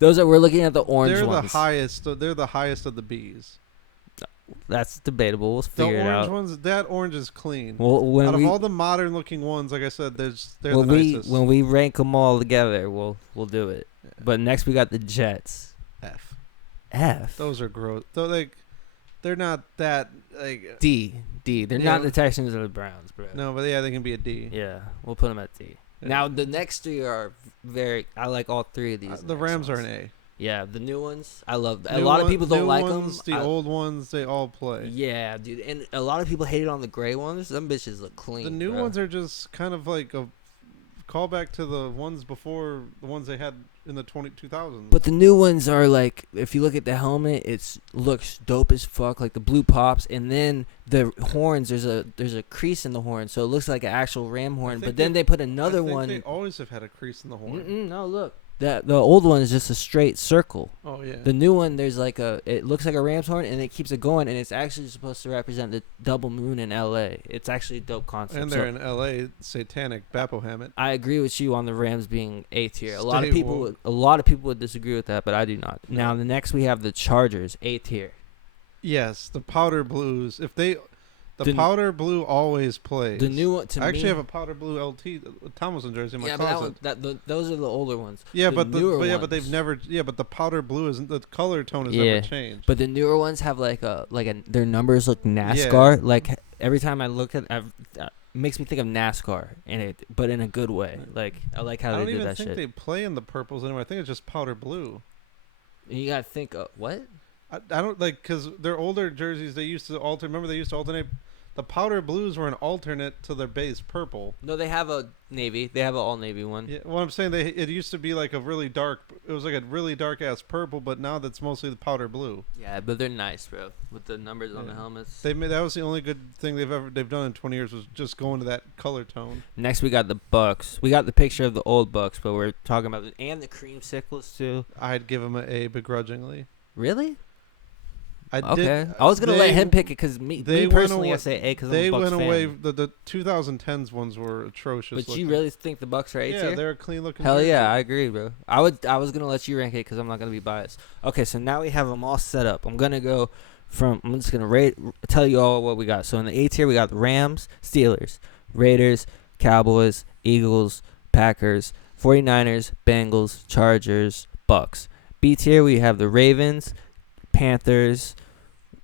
We're looking at the orange ones. They're the highest of the B's. That's debatable. We'll figure it out. The orange ones, that orange is clean. Well, out of all the modern looking ones, like I said, they're the nicest. When we rank them all together, we'll do it. Yeah. But next we got the Jets. F. Those are gross. They're not that like D. They're not the Texans or the Browns, bro. No, but yeah, they can be a D. Yeah, we'll put them at D. Yeah. Now the next 3 are I like all 3 of these. The Rams are an A. Yeah, the new ones, I love. A lot of people don't like them. The old ones, they all play. Yeah, dude, and a lot of people hated on the gray ones. Them bitches look clean. The new ones are just kind of like a callback to the ones before the ones they had in the 2000s. But the new ones are like, if you look at the helmet, it looks dope as fuck. Like the blue pops, and then the horns. There's a crease in the horn, so it looks like an actual ram horn. But then they put another one. They always have had a crease in the horn. No, look. The old one is just a straight circle. Oh yeah. The new one, there's like it looks like a ram's horn, and it keeps it going, and it's actually supposed to represent the double moon in L.A. It's actually a dope concept. And they're in L.A. satanic Baphomet. I agree with you on the Rams being A tier. A lot of people would disagree with that, but I do not. Now the next we have the Chargers, A tier. Yes, the powder blues. If they The powder blue always plays. The new one to I me. actually have a powder blue LT Tomlinson jersey in my closet. Those are the older ones. Yeah, but they've never. Yeah, but the powder blue isn't. The color tone has never changed. But the newer ones have their numbers look NASCAR. Yeah. Like every time I look at, it makes me think of NASCAR but in a good way. Like I like how they do that shit. I don't even think they play in the purples anymore. I think it's just powder blue. And you gotta think, what? I don't like because they're older jerseys. They used to alter. Remember, they used to alternate. The powder blues were an alternate to their base purple. No, they have a navy. They have an all navy one. Yeah, well, I'm saying it used to be like a really dark. It was like a really dark ass purple, but now that's mostly the powder blue. Yeah, but they're nice, bro. With the numbers on the helmets. That was the only good thing they've done in 20 years was just going to that color tone. Next, we got the Bucks. We got the picture of the old Bucks, but we're talking about and the creamsicles too. I'd give them an A begrudgingly. Really? I was gonna let him pick it because me personally, I say A because I'm a Bucks fan. They went away. The 2010s ones were atrocious. But looking. you really think the Bucks are A tier? Yeah, they're a clean looking. Hell jersey. yeah, I agree, bro. I was gonna let you rank it because I'm not gonna be biased. Okay, so now we have them all set up. I'm just gonna tell you all what we got. So in the A tier, we got the Rams, Steelers, Raiders, Cowboys, Eagles, Packers, 49ers, Bengals, Chargers, Bucks. B tier, we have the Ravens, Panthers,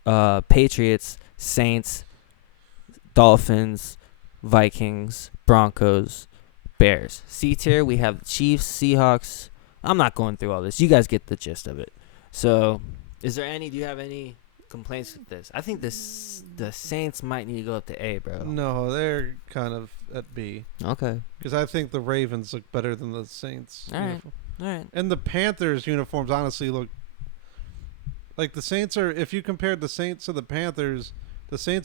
Patriots, Saints, Dolphins, Vikings, Broncos, Bears. C tier, we have the Chiefs, Seahawks. I'm not going through all this. You guys get the gist of it. So, do you have any complaints with this? I think the Saints might need to go up to A, bro. No, they're kind of at B. Okay. Because I think the Ravens look better than the Saints. All right. And the Panthers uniforms honestly look like the Saints are. If you compared the Saints to the Panthers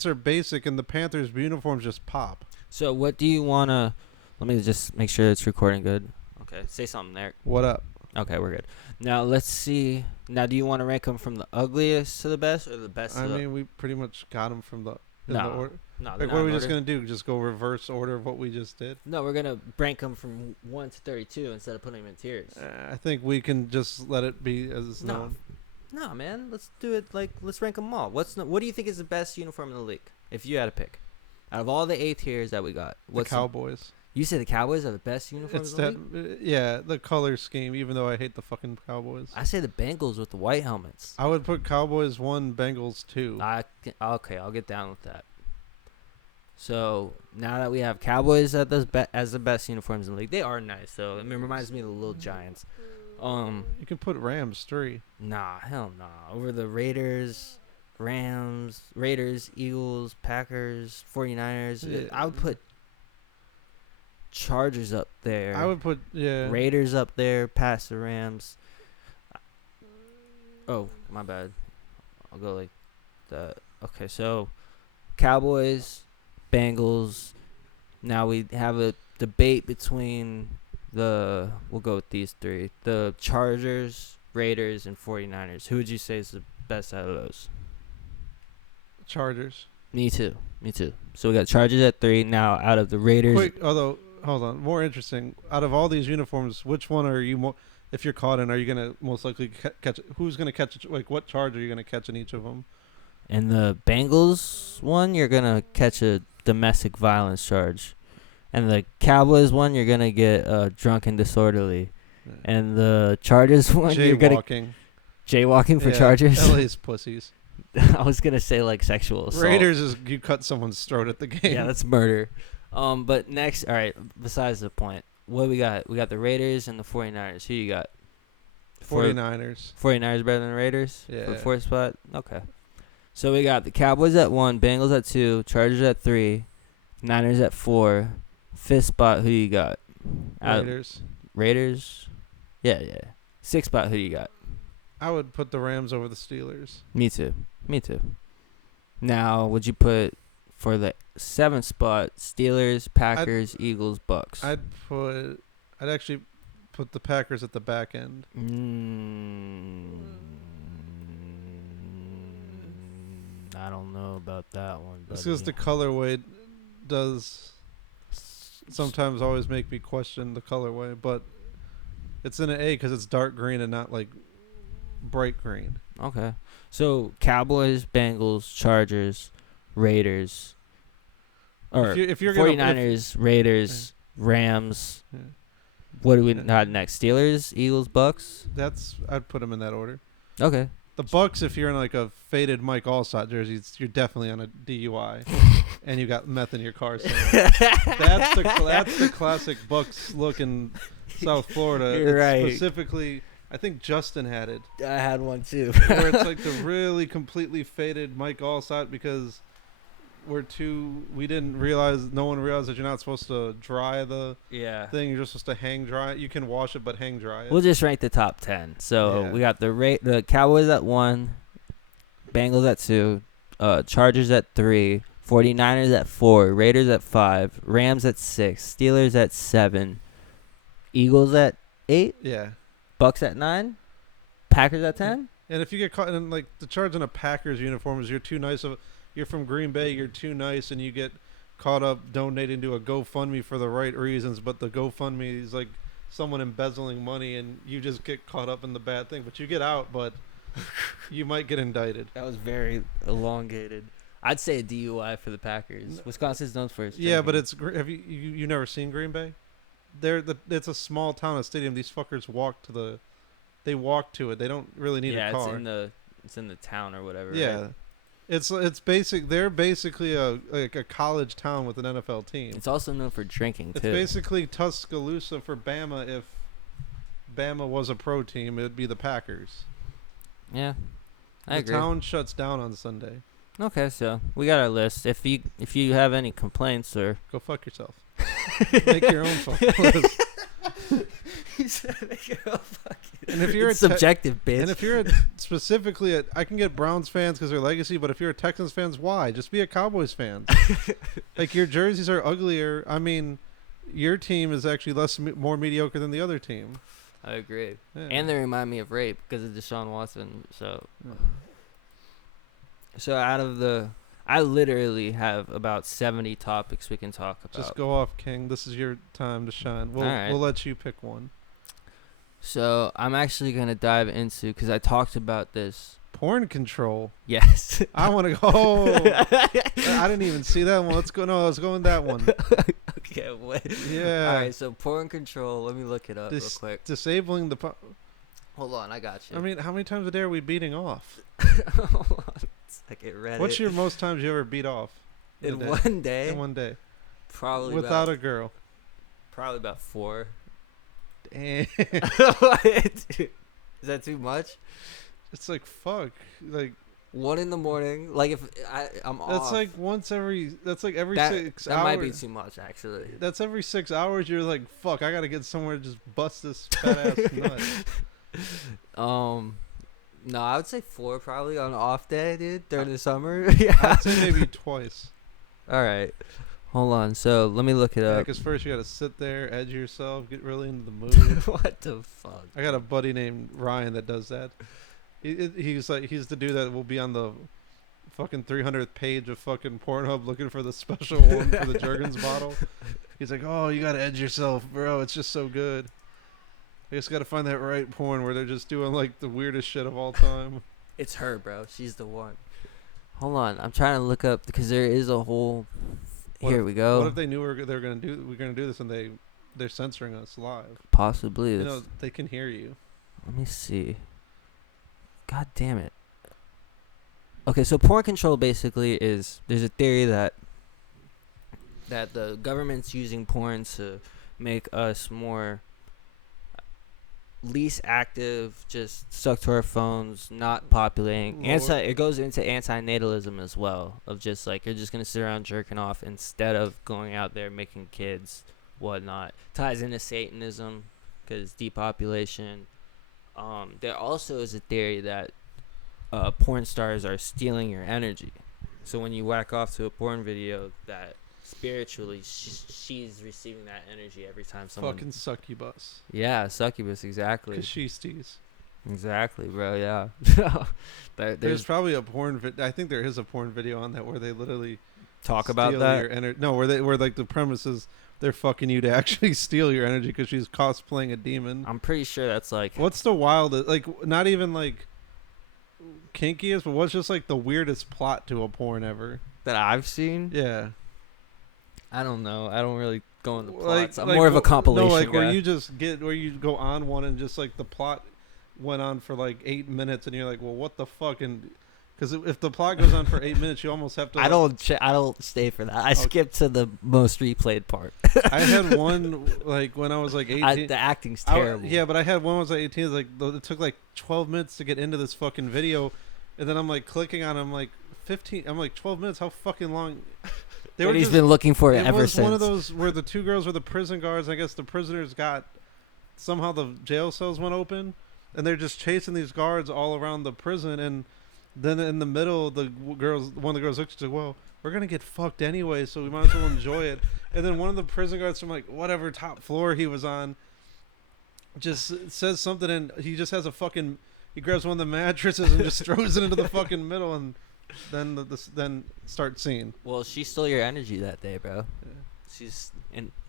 are basic, and the Panthers uniforms just pop. So what do you wanna? Let me just make sure it's recording good. Okay, say something there. What up? Okay, we're good. Now let's see. Now, do you want to rank them from the ugliest to the best, or the best? I mean, we pretty much got them from the order. No. Like, what are we just gonna do? Just go reverse order of what we just did? No, we're gonna rank them from 1 to 32 instead of putting them in tiers. I think we can just let it be as known. No, man. Let's do it. Let's rank them all. What do you think is the best uniform in the league? If you had to pick, out of all the A tiers that we got, the Cowboys. You say the Cowboys are the best uniforms in the league? Yeah, the color scheme. Even though I hate the fucking Cowboys, I say the Bengals with the white helmets. I would put Cowboys 1, Bengals 2. Okay, I'll get down with that. So now that we have Cowboys as the best uniforms in the league, they are nice. So it reminds me of the Little Giants. You can put Rams 3. Nah, hell nah. Over the Raiders, Eagles, Packers, 49ers. Yeah. I would put Chargers up there. I would put Raiders up there past the Rams. Oh, my bad. I'll go like that. Okay, so Cowboys, Bengals. Now we have a debate between we'll go with these three. The Chargers, Raiders, and 49ers. Who would you say is the best out of those? Chargers. Me too. So we got Chargers at 3. Now out of the Raiders. Hold on. More interesting. Out of all these uniforms, which one are you more? If you're caught in, are you gonna most likely catch? Who's gonna catch? Like, what charge are you gonna catch in each of them? In the Bengals one, you're gonna catch a domestic violence charge, and the Cowboys one, you're gonna get drunk and disorderly, and the Chargers one, you're gonna jaywalking for Chargers. LA's pussies. I was gonna say like sexual assault. Raiders is you cut someone's throat at the game. Yeah, that's murder. But next, all right. Besides the point, what we got? We got the Raiders and the 49ers. Who you got? 49ers. 49ers better than the Raiders? Yeah. For the 4th spot? Okay. So we got the Cowboys at 1, Bengals at 2, Chargers at 3, Niners at 4. 5th spot, who you got? Raiders? Yeah. 6th spot, who you got? I would put the Rams over the Steelers. Me too. Now, would you put for the 7th spot, Steelers, Packers, Eagles, Bucks? I'd actually put the Packers at the back end. I don't know about that one. It's because the colorway does sometimes always make me question the colorway, but it's in an A because it's dark green and not like bright green. Okay. So Cowboys, Bengals, Chargers, Raiders, Or if you're 49ers, Raiders, Rams. Yeah. What do we got next? Steelers, Eagles, Bucks? I'd put them in that order. Okay. The Bucks, if you're in like a faded Mike Allstott jersey, you're definitely on a DUI, and you got meth in your car. So that's the classic Bucks look in South Florida. You're right. Specifically, I think Justin had it. I had one too. Where it's like the really completely faded Mike Allstott because we didn't realize, no one realized that you're not supposed to dry the thing. You're just supposed to hang dry it. You can wash it, but hang dry it. We'll just rank the top 10. So we got the Cowboys at 1, Bengals at 2, Chargers at 3, 49ers at 4, Raiders at 5, Rams at 6, Steelers at 7, Eagles at 8, Bucks at 9, Packers at 10. And if you get caught in like the charge in a Packers uniform is you're too nice of. You're from Green Bay, you're too nice, and you get caught up donating to a GoFundMe for the right reasons, but the GoFundMe is like someone embezzling money, and you just get caught up in the bad thing. But you get out, but you might get indicted. That was very elongated. I'd say a DUI for the Packers. Wisconsin's known for its Yeah, drinking. but have you never seen Green Bay? It's a small town, a stadium. These fuckers walk to it. They don't really need a car. It's in the town or whatever. Yeah. Right? It's basic. They're basically a college town with an NFL team. It's also known for drinking too. It's basically Tuscaloosa for Bama. If Bama was a pro team, it'd be the Packers. Yeah, I agree. The town shuts down on Sunday. Okay, so we got our list. If you have any complaints or go fuck yourself, make your own fucking list. And if you're subjective, bitch. And if you're specifically I can get Browns fans because they're legacy, but if you're a Texans fans, why? Just be a Cowboys fan. Like your jerseys are uglier. I mean, your team is actually more mediocre than the other team. I agree. Yeah. And they remind me of rape because of Deshaun Watson. So out of I literally have about 70 topics we can talk about. Just go off, King. This is your time to shine. We'll let you pick one. So I'm actually going to dive into, because I talked about this. Porn control. Yes. I want to go. I didn't even see that one. Let's go. No, let's go in that one. Okay. What? Yeah. All right. So porn control. Let me look it up real quick. Disabling the. Hold on. I got you. I mean, how many times a day are we beating off? Hold on. Reddit. What's your most times you ever beat off? In one day? In one day. Probably without a girl. Probably about 4. Damn. Is that too much? It's like fuck. Like 1 in the morning. Like if I'm off. That's like every 6 hours. That might be too much actually. That's every 6 hours. You're like, fuck, I gotta get somewhere to just bust this fat ass nut. No, I would say 4 probably on an off day, dude, during the summer. Yeah. I'd say maybe twice. All right. Hold on. So let me look it up. Because first you gotta sit there, edge yourself, get really into the mood. What the fuck? I got a buddy named Ryan that does that. He's the dude that will be on the fucking 300th page of fucking Pornhub looking for the special one for the Jergens bottle. He's like, oh, you gotta edge yourself, bro. It's just so good. I just gotta find that right porn where they're just doing like the weirdest shit of all time. It's her, bro. She's the one. Hold on. I'm trying to look up because there is a whole. Here we go. What if they knew we're gonna do this and they're censoring us live? Possibly. You know, they can hear you. Let me see. God damn it. Okay, so porn control basically is there's a theory that the government's using porn to make us more least active, just stuck to our phones, not populating. It goes into antinatalism as well, of just like you're just gonna sit around jerking off instead of going out there making kids, whatnot. Ties into Satanism because depopulation. There also is a theory that porn stars are stealing your energy. So when you whack off to a porn video, that spiritually she's receiving that energy every time someone. Fucking succubus. Yeah, succubus, exactly. Because she steals. Exactly, bro. Yeah. There's probably a porn. I think there is a porn video on that where they literally talk about that. Where like the premise is they're fucking you to actually steal your energy because she's cosplaying a demon. I'm pretty sure that's like. What's the wildest? Like not even like kinkiest, but what's just like the weirdest plot to a porn ever that I've seen? Yeah. I don't know. I don't really go into Like, plots. I'm more of a compilation no, like guy. where you just where you go on one and just like the plot went on for like 8 minutes and you're like, well, what the fuck? And because if the plot goes on for 8 minutes, you almost have to. I don't stay for that. I skip to the most replayed part. I had one like when I was like 18. The acting's terrible. Yeah, but I had one when I was like 18. It's like it took like 12 minutes to get into this fucking video, and then I'm like clicking on. I'm like 15. I'm like 12 minutes. How fucking long? And he's been looking for it ever was since. One of those where the two girls were the prison guards. I guess the prisoners got somehow the jail cells went open, and they're just chasing these guards all around the prison. And then in the middle, one of the girls looks like, well, we're gonna get fucked anyway, so we might as well enjoy it. And then one of the prison guards from like whatever top floor he was on just says something, and he just has he grabs one of the mattresses and just throws it into the fucking middle, and then then start scene. Well, she stole your energy that day, bro. Yeah.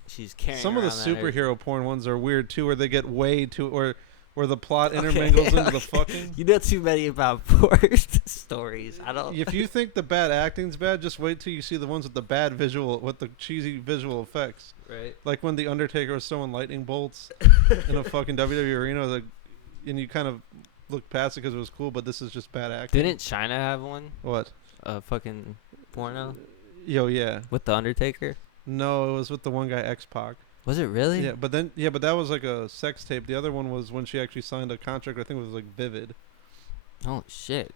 She's carrying. Some of the around that energy. superhero porn ones are weird too, where they get way too where the plot intermingles into the fucking. You know too many about porn stories. I don't. If you think the bad acting's bad, just wait till you see the ones with the bad with the cheesy visual effects. Right. Like when the Undertaker was throwing lightning bolts in a fucking WWE arena, like, and you kind of look past it because it was cool, but this is just bad acting. Didn't China have one? What? A fucking porno Yeah. with the Undertaker. No, it was with the one guy X-Pac. Was it really? Yeah, but that was like a sex tape. The other one was when she actually signed a contract. I think it was like Vivid. Oh shit.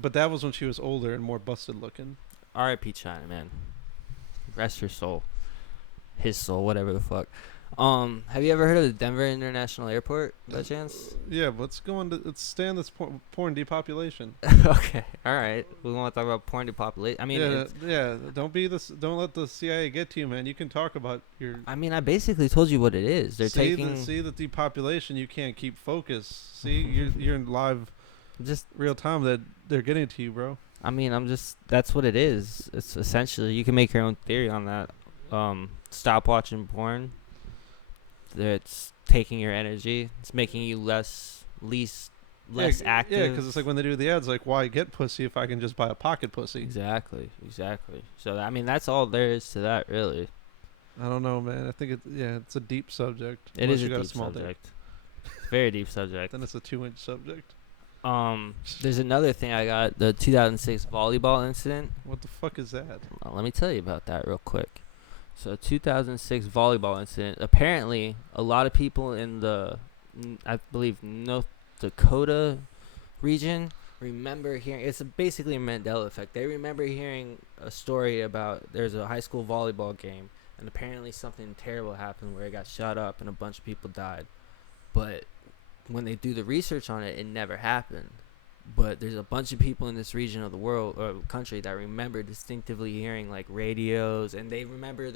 But that was when she was older and more busted looking. R.I.P. China, man. Rest her soul. His soul, whatever the fuck. Have you ever heard of the Denver International Airport by chance? Yeah, let's stay on this porn depopulation. Okay, all right. We want to talk about porn depopulation. I mean, Don't let the CIA get to you, man. You can talk about your. I mean, I basically told you what it is. They're see taking the depopulation. You can't keep focus. See, you're in live, just real time that they're getting to you, bro. I mean, that's what it is. It's essentially, you can make your own theory on that. Stop watching porn. It's taking your energy. It's making you less active. Yeah, because it's like when they do the ads, like, why get pussy if I can just buy a pocket pussy? Exactly. So I mean, that's all there is to that, really. I don't know, man. I think it's a deep subject. It is a deep subject. It's a very deep subject. Then it's a 2-inch subject. There's another thing I got, the 2006 volleyball incident. What the fuck is that? Well, let me tell you about that real quick. So 2006 volleyball incident. Apparently, a lot of people in the, I believe, North Dakota region remember hearing, it's basically a Mandela effect. They remember hearing a story about there's a high school volleyball game, and apparently something terrible happened where it got shot up and a bunch of people died. But when they do the research on it, it never happened. But there's a bunch of people in this region of the world or country that remember distinctively hearing like radios, and they remember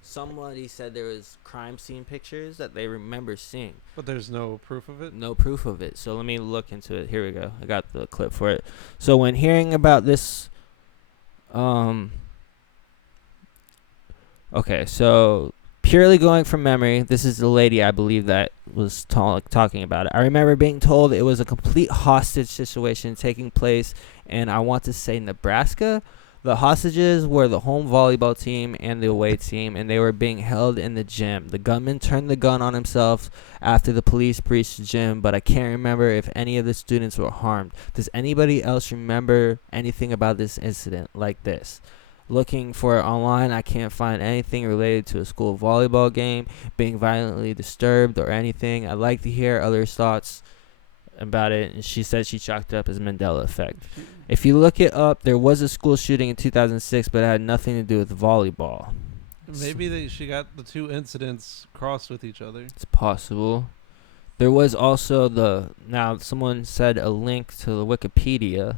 somebody said there was crime scene pictures that they remember seeing. But there's no proof of it? No proof of it. So let me look into it. Here we go. I got the clip for it. So when hearing about this, okay, so purely going from memory, this is the lady I believe that was talking about it. I remember being told it was a complete hostage situation taking place, and I want to say Nebraska. The hostages were the home volleyball team and the away team, and they were being held in the gym. The gunman turned the gun on himself after the police breached the gym, but I can't remember if any of the students were harmed. Does anybody else remember anything about this incident like this? Looking for it online, I can't find anything related to a school volleyball game being violently disturbed or anything. I'd like to hear others' thoughts about it, and she said she chalked it up as Mandela effect. If you look it up, there was a school shooting in 2006, but it had nothing to do with volleyball. Maybe she got the two incidents crossed with each other. It's possible. There was also now someone said a link to the Wikipedia.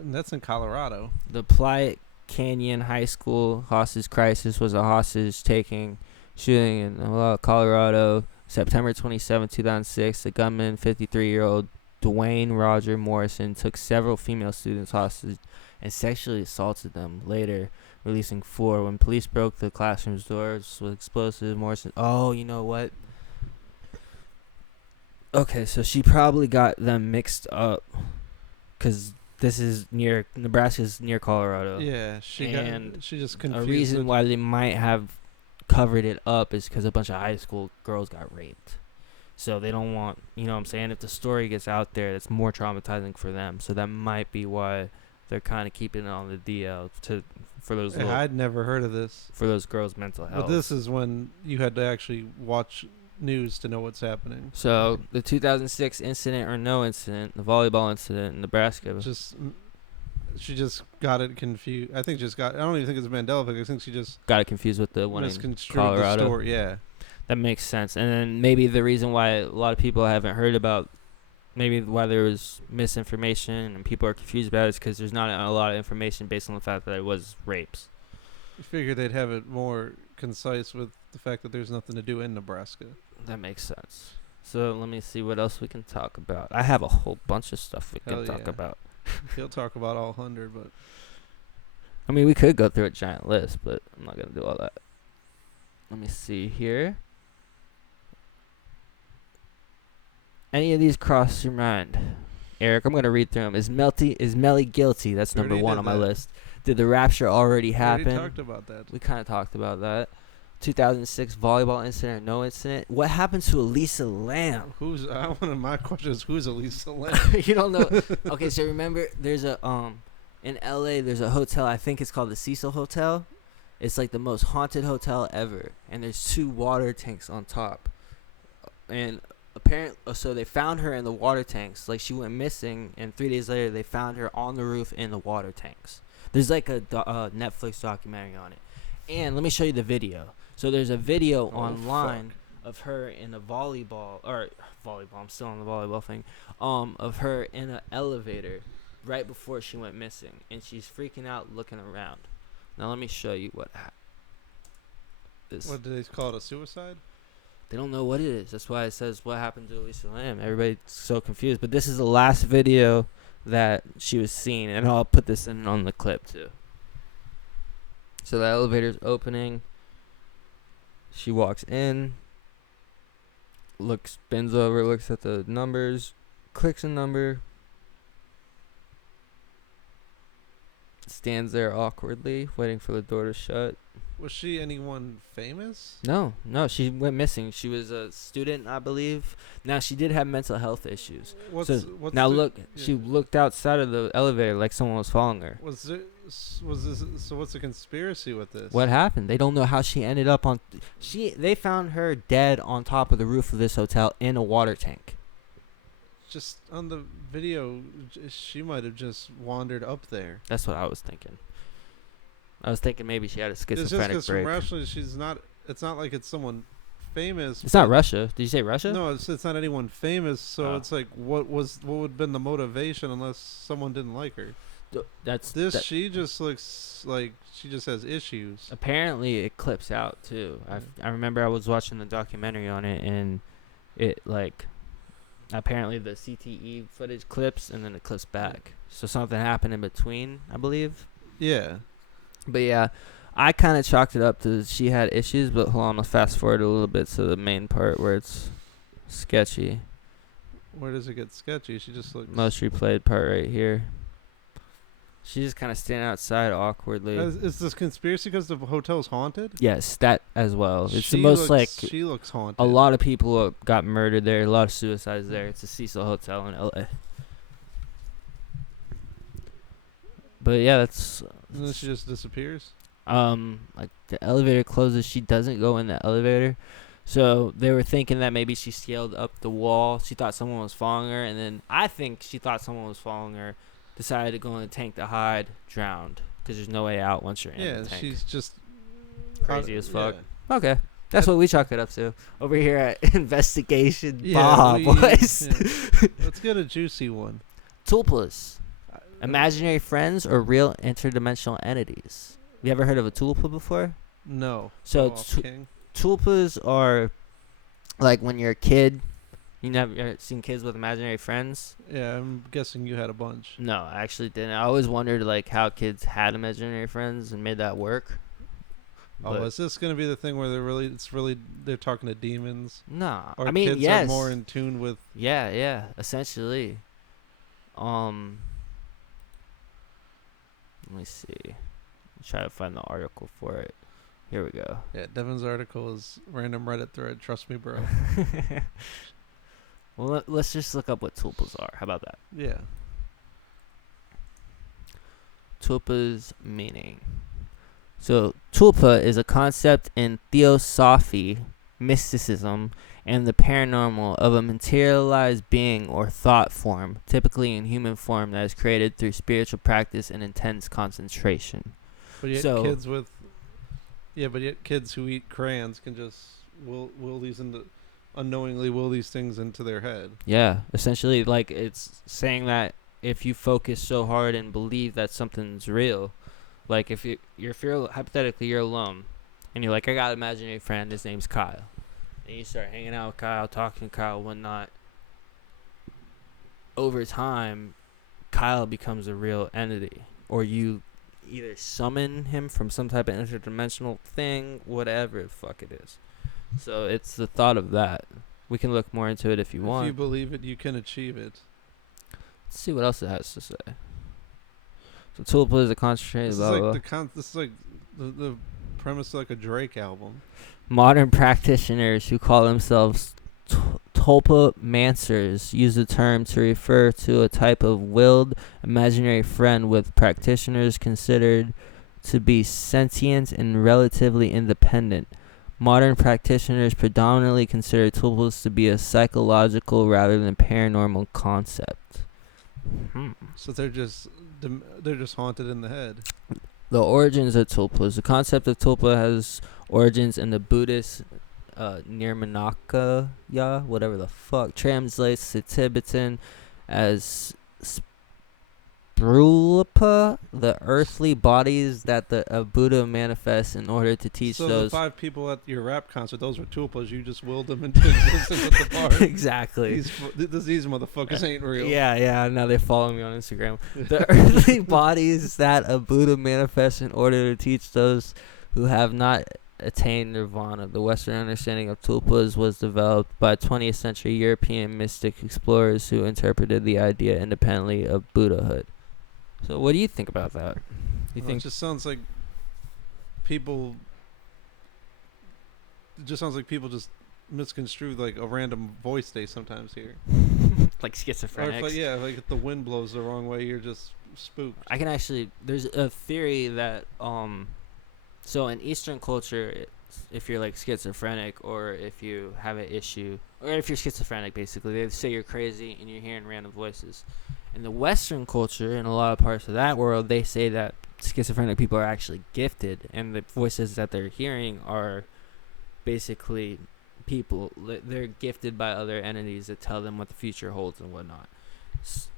And that's in Colorado. The Platte Canyon High School hostage crisis was a hostage-taking shooting in Colorado, September 27, 2006. The gunman, 53-year-old Dwayne Roger Morrison, took several female students hostage and sexually assaulted them, later releasing 4. When police broke the classroom's doors with explosives, Morrison... Oh, you know what? Okay, so she probably got them mixed up because this is near Nebraska's near Colorado. Yeah, she just confused. A reason why they might have covered it up is because a bunch of high school girls got raped. So they don't want, you know what I'm saying? If the story gets out there, it's more traumatizing for them. So that might be why they're kind of keeping it on the DL for those I'd never heard of this. For those girls' mental health. But this is when you had to actually watch news to know what's happening. So the 2006 incident or no incident, the volleyball incident in Nebraska. She just got it confused. I don't even think it's Mandela effect. I think she just got it confused with the one in Colorado. The story. Yeah. That makes sense. And then maybe the reason why a lot of people haven't heard about, maybe why there was misinformation and people are confused about it is because there's not a lot of information based on the fact that it was rapes. I figured they'd have it more concise with the fact that there's nothing to do in Nebraska. That makes sense. So let me see what else we can talk about. I have a whole bunch of stuff we can talk about. He'll talk about all 100, but I mean, we could go through a giant list, but I'm not going to do all that. Let me see here. Any of these cross your mind? Eric, I'm going to read through them. Is Melly guilty? That's number one on my list. Did the rapture already happen? We talked about that. We kind of talked about that. 2006 volleyball incident or no incident? What happened to Elisa Lamb? One of my questions, who's Elisa Lamb? You don't know. Okay, so remember there's a in LA there's a hotel, I think it's called the Cecil Hotel. It's like the most haunted hotel ever, and there's 2 water tanks on top. And so they found her in the water tanks, like she went missing, and 3 days later they found her on the roof in the water tanks. There's like a Netflix documentary on it. And let me show you the video. So there's a video online of her in a volleyball. I'm still on the volleyball thing. Of her in an elevator right before she went missing, and she's freaking out, looking around. Now let me show you what happened. What do they call it? A suicide? They don't know what it is. That's why it says what happened to Elisa Lamb. Everybody's so confused. But this is the last video that she was seen, and I'll put this in on the clip too. So the elevator's opening. She walks in, bends over, looks at the numbers, clicks a number, stands there awkwardly, waiting for the door to shut. Was she anyone famous? No, she went missing. She was a student, I believe. Now, she did have mental health issues. She looked outside of the elevator like someone was following her. So what's the conspiracy with this? What happened? They don't know how she ended up on... They found her dead on top of the roof of this hotel in a water tank. Just on the video, she might have just wandered up there. That's what I was thinking. I was thinking maybe she had a schizophrenic break. Rationally, it's not like it's someone famous. It's not Russia. Did you say Russia? No, it's not anyone famous. So it's like, what would have been the motivation unless someone didn't like her? She just looks like she just has issues. Apparently, it clips out too. I remember I was watching the documentary on it, and it apparently the CTE footage clips and then it clips back. So something happened in between, I believe. Yeah. But yeah, I kind of chalked it up to she had issues, but hold on, I'll fast forward a little bit to the main part where it's sketchy. Where does it get sketchy? She just looks... Most replayed part right here. She's just kind of standing outside awkwardly. Is this conspiracy because the hotel's haunted? Yes, that as well. It's she the most she looks haunted. A lot of people got murdered there. A lot of suicides there. It's a Cecil Hotel in LA. But yeah, that's... And then she just disappears? Like the elevator closes. She doesn't go in the elevator. So they were thinking that maybe she scaled up the wall. She thought someone was following her. And then I think she thought someone was following her. Decided to go in the tank to hide. Drowned. Because there's no way out once you're in the tank. Yeah, she's just... crazy as fuck. Yeah. Okay. That's what we chalk it up to. Over here at Investigation BahaBottomBoyz. Let's get a juicy one. Tulpas. Imaginary friends or real interdimensional entities? You ever heard of a tulpa before? No. So tulpas are like when you're a kid. You never seen kids with imaginary friends? Yeah, I'm guessing you had a bunch. No, I actually didn't. I always wondered like how kids had imaginary friends and made that work. Is this gonna be the thing where they're talking to demons? No, or I mean kids yes. are more in tune with. Yeah, essentially. Let me see. Try to find the article for it. Here we go. Yeah, Devin's article is random Reddit thread. Trust me, bro. Well, let's just look up what tulpas are. How about that? Yeah. Tulpa's meaning. So, tulpa is a concept in theosophy, mysticism, and the paranormal of a materialized being or thought form, typically in human form, that is created through spiritual practice and intense concentration. But yet So- kids with, but yet kids who eat crayons can just will these into, unknowingly will these things into their head. Yeah, essentially, like, it's saying that if you focus so hard and believe that something's real, like if you're hypothetically you're alone, and you're like, I got an imaginary friend, his name's Kyle, and you start hanging out with Kyle, talking to Kyle, whatnot. Over time, Kyle becomes a real entity, or you either summon him from some type of interdimensional thing, whatever the fuck it is. So it's the thought of that. We can look more into it if you want. If you believe it, you can achieve it. Let's see what else it has to say. So tulpa is a concentrated This is blah, like blah. this is like the premise of like a Drake album. Modern practitioners who call themselves tulpamancers use the term to refer to a type of willed imaginary friend, with practitioners considered to be sentient and relatively independent. Modern practitioners predominantly consider tulpas to be a psychological rather than paranormal concept. So they're just haunted in the head. The origins of tulpas. The concept of tulpa has origins in the Buddhist Nirmanakaya, whatever the fuck, translates to Tibetan as Sprulapa, the earthly bodies that the Buddha manifests in order to teach So those. the 5 people at your rap concert, those were tulpas. You just willed them into existence at the bar. Exactly. These motherfuckers ain't real. Yeah. Now they follow me on Instagram. The earthly bodies that a Buddha manifests in order to teach those who have not attained nirvana. The Western understanding of tulpas was developed by 20th century European mystic explorers who interpreted the idea independently of Buddhahood. So what do you think about that? You Well, think it just sounds like people. It just sounds like people just misconstrue like a random voice they sometimes hear. like Or schizophrenics? if the wind blows the wrong way, you're just spooked. I can actually. There's a theory that so in Eastern culture, if you're like schizophrenic, or if you have an issue, or if you're schizophrenic, basically they say you're crazy and you're hearing random voices. In the Western culture, in a lot of parts of that world, they say that schizophrenic people are actually gifted, and the voices that they're hearing are basically people. They're gifted by other entities that tell them what the future holds and whatnot.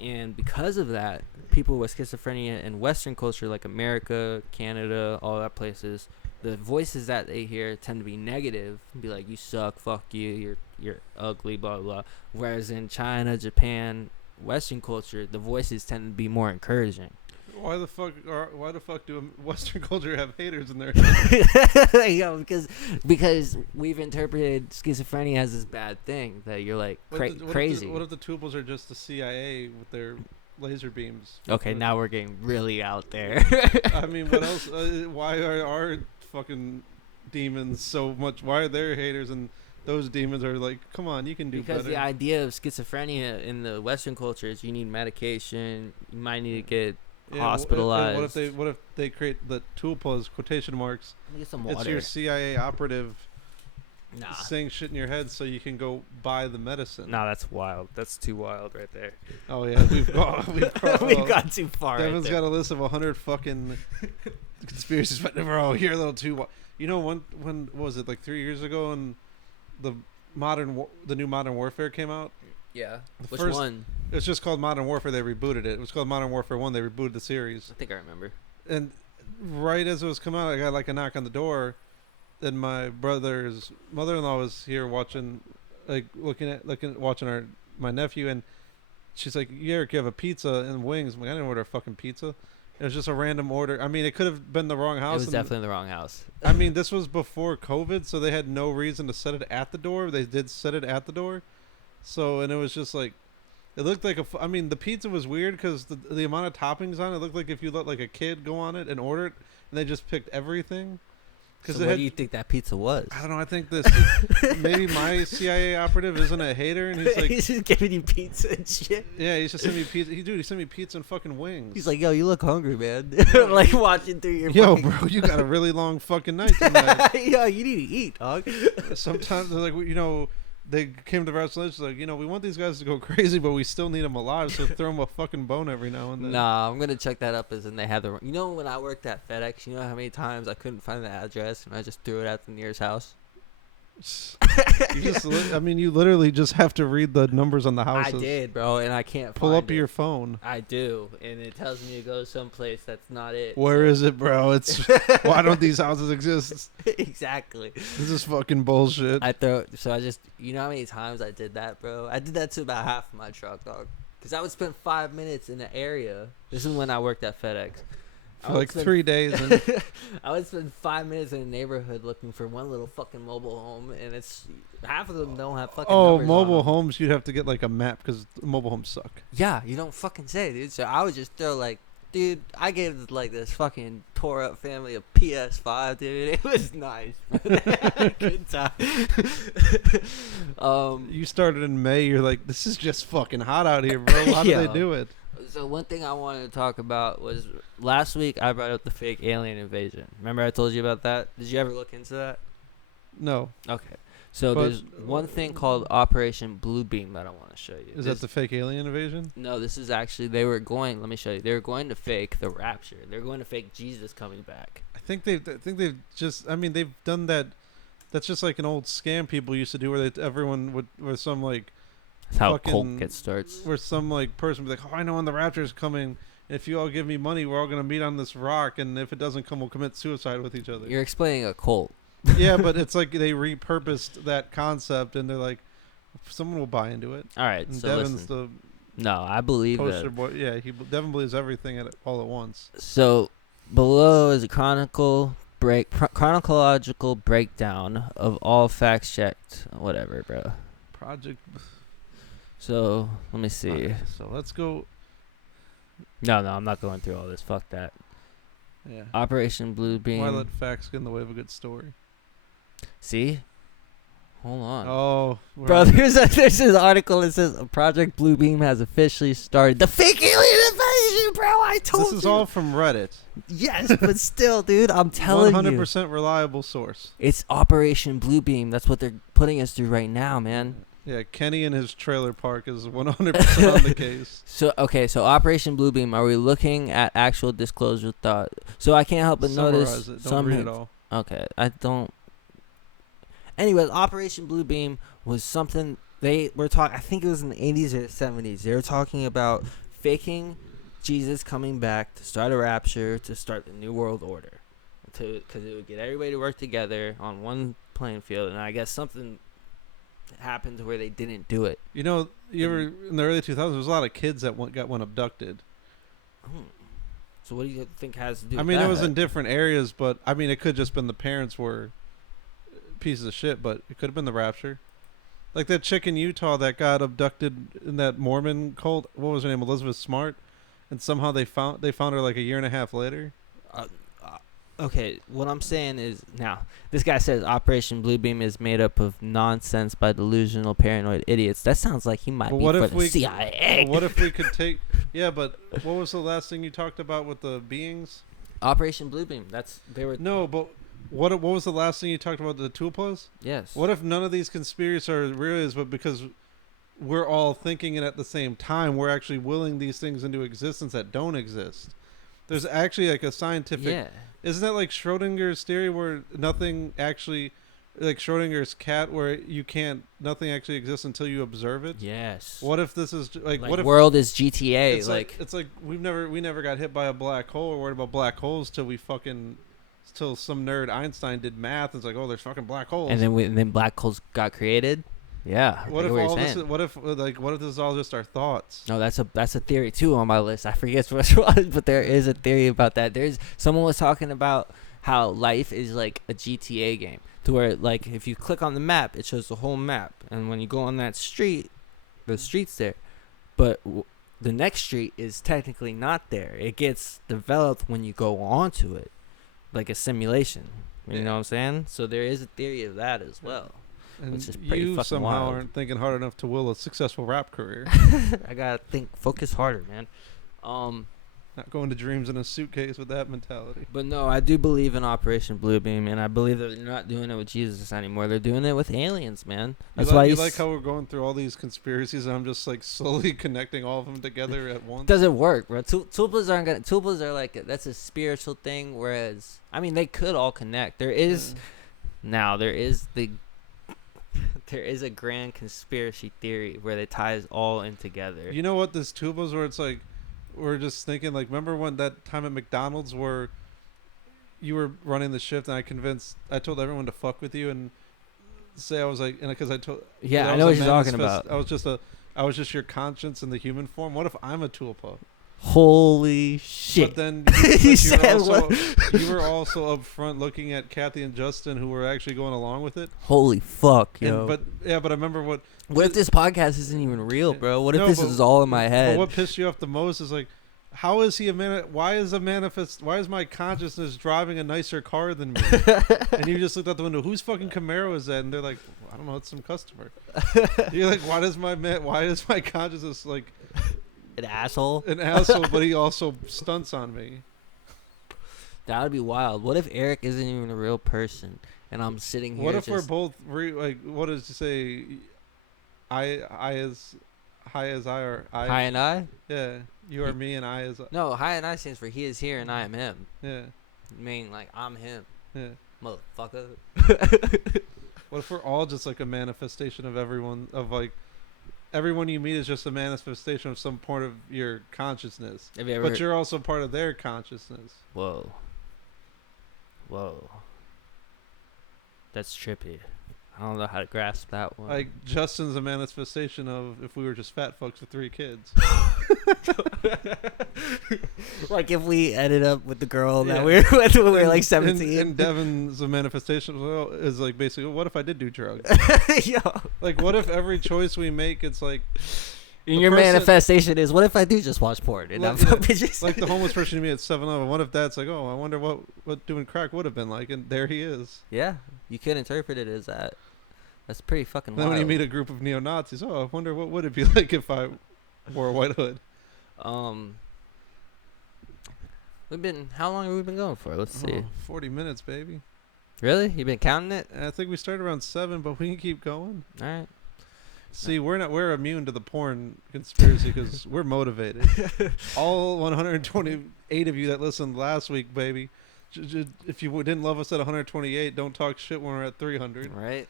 And because of that, people with schizophrenia in Western culture, like America, Canada, all that places, the voices that they hear tend to be negative, be like, you suck, fuck you, you're ugly, blah blah. Whereas in China, Japan, Western culture, the voices tend to be more encouraging. Why the fuck do Western culture have haters in their because we've interpreted schizophrenia as this bad thing that you're like crazy. What if the tulpas are just the CIA with their laser beams? Okay, now we're getting really out there. I mean, what else? Why are our fucking demons so much? Why are their haters and those demons are like, come on, you can do because better? the idea of schizophrenia in the Western culture is you need medication, you might need to get hospitalized. What if they create the tulpas quotation marks? Get some water. It's your CIA operative Nah. saying shit in your head so you can go buy the medicine. Nah, that's wild. That's too wild right there. Oh yeah, we've got too far. Devin's right got a list of 100 fucking conspiracies, but never all here a little too. You know, when what was it, like 3 years ago, and the new Modern Warfare came out? Yeah. Which first- one? It's just called Modern Warfare. They rebooted it. It was called Modern Warfare 1. They rebooted the series. I think I remember. And right as it was coming out, I got like a knock on the door, and my brother's mother-in-law was here watching, watching my nephew, and she's like, "Yeah, Eric, you have a pizza and wings." I'm like, I didn't order a fucking pizza. It was just a random order. I mean, it could have been the wrong house. It was definitely the wrong house. I mean, this was before COVID, so they had no reason to set it at the door. They did set it at the door. So, and it was just like, It looked like I mean, the pizza was weird because the amount of toppings on it looked like if you let like a kid go on it and order it, and they just picked everything. So what do you think that pizza was? I don't know. I think this maybe my CIA operative isn't a hater, and he's like, he's just giving you pizza and shit. yeah, he's just sent me pizza. He sent me pizza and fucking wings. He's like, yo, you look hungry, man. Like watching through your. Yo, fucking... bro, you got a really long fucking night tonight. Yo, you need to eat, dog. Sometimes they're like, they came to the restaurant like, we want these guys to go crazy, but we still need them alive, so throw them a fucking bone every now and then. Nah, I'm gonna check that up as in they have the. When I worked at FedEx, you know how many times I couldn't find the address and I just threw it at the nearest house. You literally just have to read the numbers on the houses. I did, bro, and I can't pull find up it. your phone. I do, and it tells me to go someplace that's not it. Where is it, bro? It's why don't these houses exist? Exactly. This is fucking bullshit. I just how many times I did that, bro? I did that to about half of my truck, dog. Because I would spend 5 minutes in the area. This is when I worked at FedEx. For like 3 days. And I would spend 5 minutes in a neighborhood looking for one little fucking mobile home, and it's half of them don't have fucking. numbers mobile on them. homes, you'd have to get like a map because mobile homes suck. Yeah, you don't fucking say, dude. So I would just throw like, dude, I gave like this fucking tore up family a PS5, dude. It was nice. They had a good time. You started in May. You're like, this is just fucking hot out here, bro. How do they do it? So one thing I wanted to talk about was last week I brought up the fake alien invasion. Remember I told you about that? Did you ever look into that? No. Okay. So there's one thing called Operation Bluebeam that I want to show you. Is that the fake alien invasion? No, this is actually let me show you. They were going to fake the rapture. They're going to fake Jesus coming back. I think they've just. I mean, they've done that. That's just like an old scam people used to do, where where some like. That's how a cult gets starts. Where some like person be like, oh, I know when the rapture's coming. If you all give me money, we're all gonna meet on this rock, and if it doesn't come, we'll commit suicide with each other. You're explaining a cult. Yeah, but it's like they repurposed that concept, and they're like, someone will buy into it. All right, and so Devin's listen. No, I believe poster that. boy. Yeah, Devin believes everything all at once. So below is a chronological breakdown of all facts checked. Whatever, bro. Project. So let me see. Okay, so let's go. No, I'm not going through all this. Fuck that. Yeah. Operation Bluebeam. Why let facts get in the way of a good story? See? Hold on. Oh, bro, there's this article that says Project Bluebeam has officially started the fake alien invasion, bro. I told you. This is all from Reddit. Yes, but still, dude, I'm telling 100% reliable source. It's Operation Bluebeam. That's what they're putting us through right now, man. Yeah, Kenny and his trailer park is 100% on the case. So Operation Bluebeam, are we looking at actual disclosure thought? So I can't help but notice it. Don't read it all. Okay, I don't. Anyways, Operation Bluebeam was something they were talking. I think it was in the 80s or the 70s. They were talking about faking Jesus coming back to start a rapture, to start the New World Order, because it would get everybody to work together on one playing field. And I guess something happened to where they didn't do it. You ever in the early 2000s, there was a lot of kids that got abducted. So what do you think has to do with I mean, that? it was in different areas, but I mean, it could just been the parents were pieces of shit, but it could have been the rapture. Like that chick in Utah that got abducted in that Mormon cult. What was her name? Elizabeth Smart. And somehow they found her like a year and a half later. Okay, what I'm saying is, now, this guy says Operation Bluebeam is made up of nonsense by delusional, paranoid idiots. That sounds like he might be for the CIA. What if we could take... Yeah, but what was the last thing you talked about with the beings? Operation Bluebeam. No, but what was the last thing you talked about, the Tulpas? Yes. What if none of these conspiracies are real, but because we're all thinking it at the same time, we're actually willing these things into existence that don't exist? There's actually like a scientific... Yeah. Isn't that like Schrodinger's theory where nothing actually, like Schrodinger's cat, where nothing actually exists until you observe it? Yes. What if this is like what if world is GTA? It's like we never got hit by a black hole or worried about black holes till some nerd Einstein did math and it's like, oh, there's fucking black holes. And then black holes got created. Yeah. What if this is all just our thoughts? No, that's a theory too on my list. I forget which one, but there is a theory about that. Someone was talking about how life is like a GTA game, to where like if you click on the map, it shows the whole map, and when you go on that street, the streets there, but the next street is technically not there. It gets developed when you go onto it, like a simulation. You know what I'm saying? So there is a theory of that as well. And which is pretty you fucking somehow wild. aren't thinking hard enough to will a successful rap career. I gotta focus harder, man. Not going to dreams in a suitcase with that mentality. But no, I do believe in Operation Bluebeam, and I believe that they're not doing it with Jesus anymore. They're doing it with aliens, man. That's why you like how we're going through all these conspiracies, and I'm just like slowly connecting all of them together at once. doesn't work, bro. Tulpas aren't gonna. Tulpas are like that's a spiritual thing, whereas I mean they could all connect. There is there is a grand conspiracy theory where they ties all in together. You know what? This tubas where it's like. We're just thinking, like, remember when that time at McDonald's where you were running the shift and I told everyone to fuck with you and say I was like, and because I told, yeah, I know what you're talking about. I was just your conscience in the human form. What if I'm a tulpa? Holy shit! But then you were also up front looking at Kathy and Justin, who were actually going along with it. Holy fuck, yo! But I remember what. What if this podcast isn't even real, bro? What if this is all in my head? But what pissed you off the most is like, how is he why is my consciousness driving a nicer car than me? And you just looked out the window. Whose fucking Camaro is that? And they're like, I don't know, it's some customer. You're like, why is my consciousness like an asshole? An asshole, but he also stunts on me. That would be wild. What if Eric isn't even a real person and I'm sitting here? What if we're both like? What does it say? I as high as I or I. High and I? Yeah. You are me and I is. No, high and I stands for he is here and I am him. Yeah. Meaning like I'm him. Yeah. Motherfucker. What if we're all just like a manifestation of everyone you meet is just a manifestation of some part of your consciousness. But you're also part of their consciousness. Whoa. That's trippy. I don't know how to grasp that one. Like, Justin's a manifestation of if we were just fat fucks with 3 kids. Like if we ended up with the girl that we were with when we were like 17. And Devin's a manifestation is like basically, what if I did do drugs? Yo. Like, what if every choice we make, it's like... And your manifestation is, what if I do just watch porn? And I'm just like the homeless person you meet at 7-Eleven. What if that's like, oh, I wonder what doing crack would have been like? And there he is. Yeah, you could interpret it as that. That's pretty fucking wild. Then when you meet a group of neo-Nazis, oh, I wonder what would it be like if I wore a white hood. How long have we been going for? Let's see. 40 minutes, baby. Really? You been counting it? I think we started around 7, but we can keep going. All right. See, we're immune to the porn conspiracy because we're motivated. All 128 of you that listened last week, baby. If you didn't love us at 128, don't talk shit when we're at 300. Right.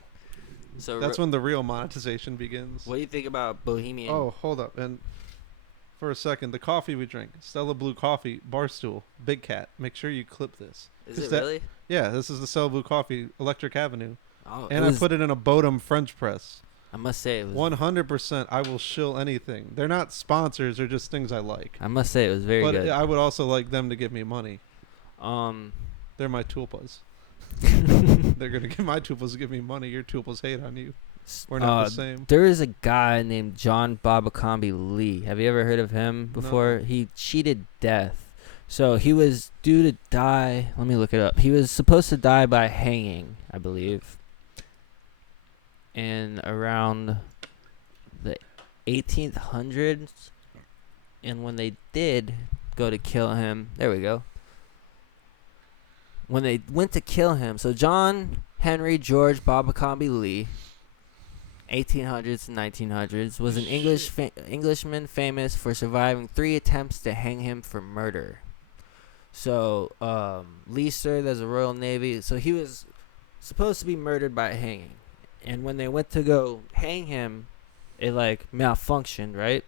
So that's when the real monetization begins. What do you think about Bohemian? Oh, hold up. And for a second, the coffee we drink, Stella Blue Coffee, Barstool, Big Cat. Make sure you clip this. Is it really? Yeah, this is the Stella Blue Coffee, Electric Avenue. Oh, and I put it in a Bodum French press. I must say it was 100%. I will shill anything. They're not sponsors; they're just things I like. I must say it was very good. But I would also like them to give me money. They're my tulpas. They're gonna give my tulpas to give me money. Your tulpas hate on you. We're not the same. There is a guy named John BahaBottomBoyz Lee. Have you ever heard of him before? No. He cheated death. So he was due to die. Let me look it up. He was supposed to die by hanging, I believe, in around the 1800s. And when they did go to kill him, there we go. When they went to kill him, so John Henry George BahaBottomBoyz Lee, 1800s and 1900s, was an Englishman famous for surviving 3 attempts to hang him for murder. So Lee served as a Royal Navy. So he was supposed to be murdered by hanging. And when they went to go hang him, it like malfunctioned, right?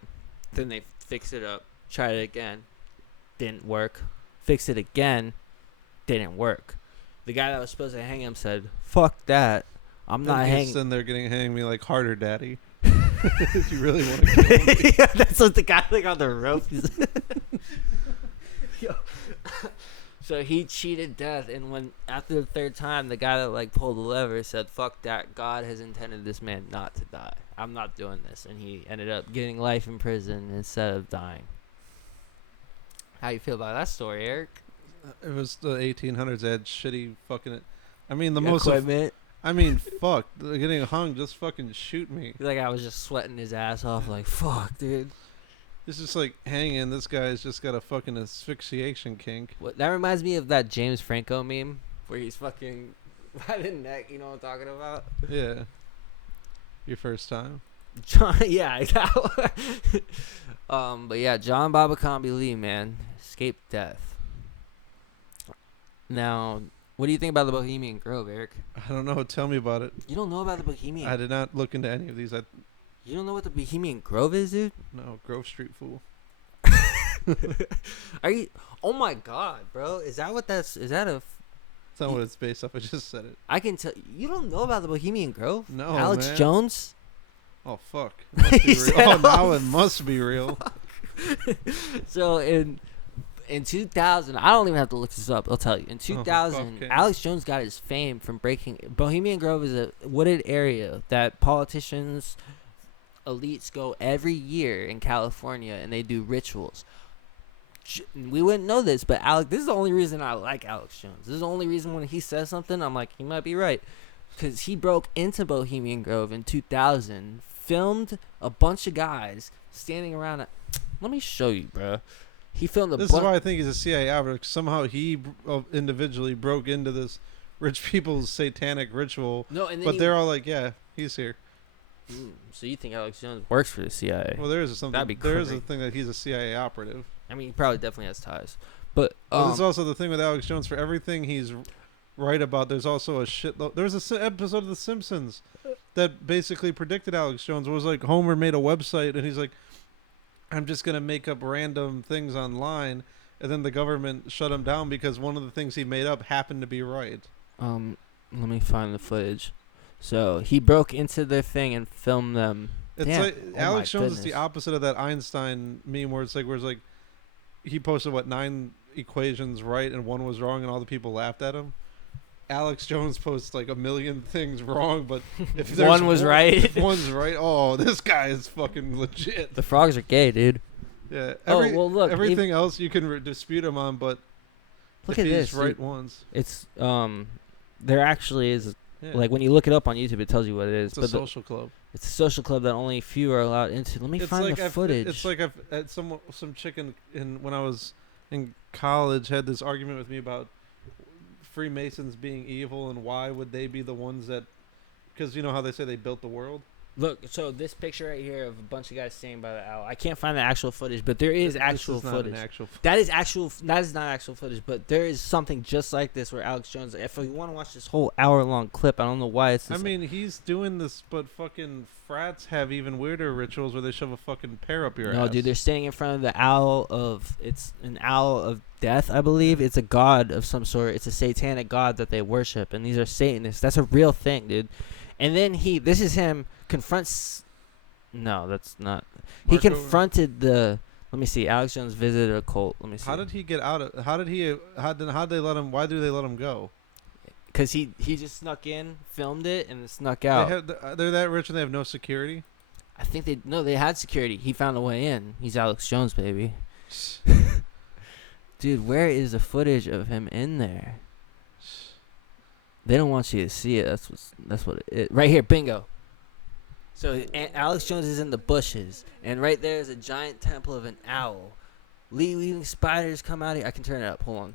Then they fixed it up, tried it again, didn't work. Fixed it again, didn't work. The guy that was supposed to hang him said, "Fuck that. I'm not hanging." He's sitting there getting hanged me like harder, daddy. If you really want to kill me. Yeah, that's what the guy like on the rope. Yo. So he cheated death, and when after the third time, the guy that like pulled the lever said, "Fuck that! God has intended this man not to die. I'm not doing this," and he ended up getting life in prison instead of dying. How you feel about that story, Eric? It was the 1800s. They had shitty fucking. I mean, the most. Equipment. I mean, fuck. Getting hung, just fucking shoot me. Like I was just sweating his ass off. Like fuck, dude. It's just like hanging. This guy's just got a fucking asphyxiation kink. What, that reminds me of that James Franco meme where he's fucking by the neck. You know what I'm talking about? Yeah. Your first time. John, yeah. But yeah, John Babacombi Lee, man, escaped death. Now, what do you think about the Bohemian Grove, Eric? I don't know. Tell me about it. You don't know about the Bohemian? I did not look into any of these. You don't know what the Bohemian Grove is, dude? No, Grove Street fool. Are you? Oh my God, bro! Is that what that's? Is that a? It's not what it's based off. I just said it. I can tell you don't know about the Bohemian Grove. No, Alex man. Jones. Oh fuck! It must be He real. said, Oh, now "Oh, it must be real. So in 2000, I don't even have to look this up. I'll tell you. In 2000, okay. Alex Jones got his fame from breaking. Bohemian Grove is a wooded area that politicians, elites go every year in California, and they do rituals. We wouldn't know this, but this is the only reason I like Alex Jones. This is the only reason when he says something, I'm like, he might be right. Because he broke into Bohemian Grove in 2000, filmed a bunch of guys standing around. Let me show you, bro. He filmed a bunch. This is why I think he's a CIA operative. Somehow he individually broke into this rich people's satanic ritual. No, and then but they're all like, yeah, he's here. So you think Alex Jones works for the CIA? Well, there is something. That'd be there is crazy. a thing that he's a CIA operative. I mean, he probably definitely has ties. But There's also the thing with Alex Jones. For everything he's right about, there's also a shitload. There was an episode of The Simpsons that basically predicted Alex Jones. It was like Homer made a website, and he's like, I'm just going to make up random things online. And then the government shut him down because one of the things he made up happened to be right. let me find the footage. So he broke into their thing and filmed them. It's Damn. like Oh Alex my Jones is the goodness. opposite of that Einstein meme where it's like he posted 9 equations right and one was wrong and all the people laughed at him. Alex Jones posts like a million things wrong, but if there's One was right. if one's right, oh, this guy is fucking legit. The frogs are gay, dude. Yeah. Well, look, everything else you can dispute him on, but Look if at he's this. right Dude. once. It's there actually is Yeah. like when you look it up on YouTube, it tells you what it is. It's a but social club. it's a social club that only few are allowed into. Let me It's find like the footage. It's like I've had some chicken in when I was in college had this argument with me about Freemasons being evil and why would they be the ones that, because you know how they say they built the world. Look, so this picture right here of a bunch of guys standing by the owl. I can't find the actual footage, but there is actual This is not footage. an actual That is not actual footage, but there is something just like this where Alex Jones. If you want to watch this whole hour-long clip, I don't know why it's. I mean, he's doing this, but fucking frats have even weirder rituals where they shove a fucking pear up your ass. No, dude, they're standing in front of the owl of. It's an owl of death, I believe. It's a god of some sort. It's a satanic god that they worship, and these are Satanists. That's a real thing, dude. And then this is him confronts. No, that's not. He Marco- confronted the. Let me see. Alex Jones visited a cult. Let me see. How did he get out of? How did they let him? Why do they let him go? Because he just snuck in, filmed it, and then snuck out. They're that rich and they have no security. I think they had security. He found a way in. He's Alex Jones, baby. Dude, where is the footage of him in there? They don't want you to see it. That's what it is. Right here, bingo. So Alex Jones is in the bushes, and right there is a giant temple of an owl. Leaving spiders come out of here. I can turn it up. Hold on.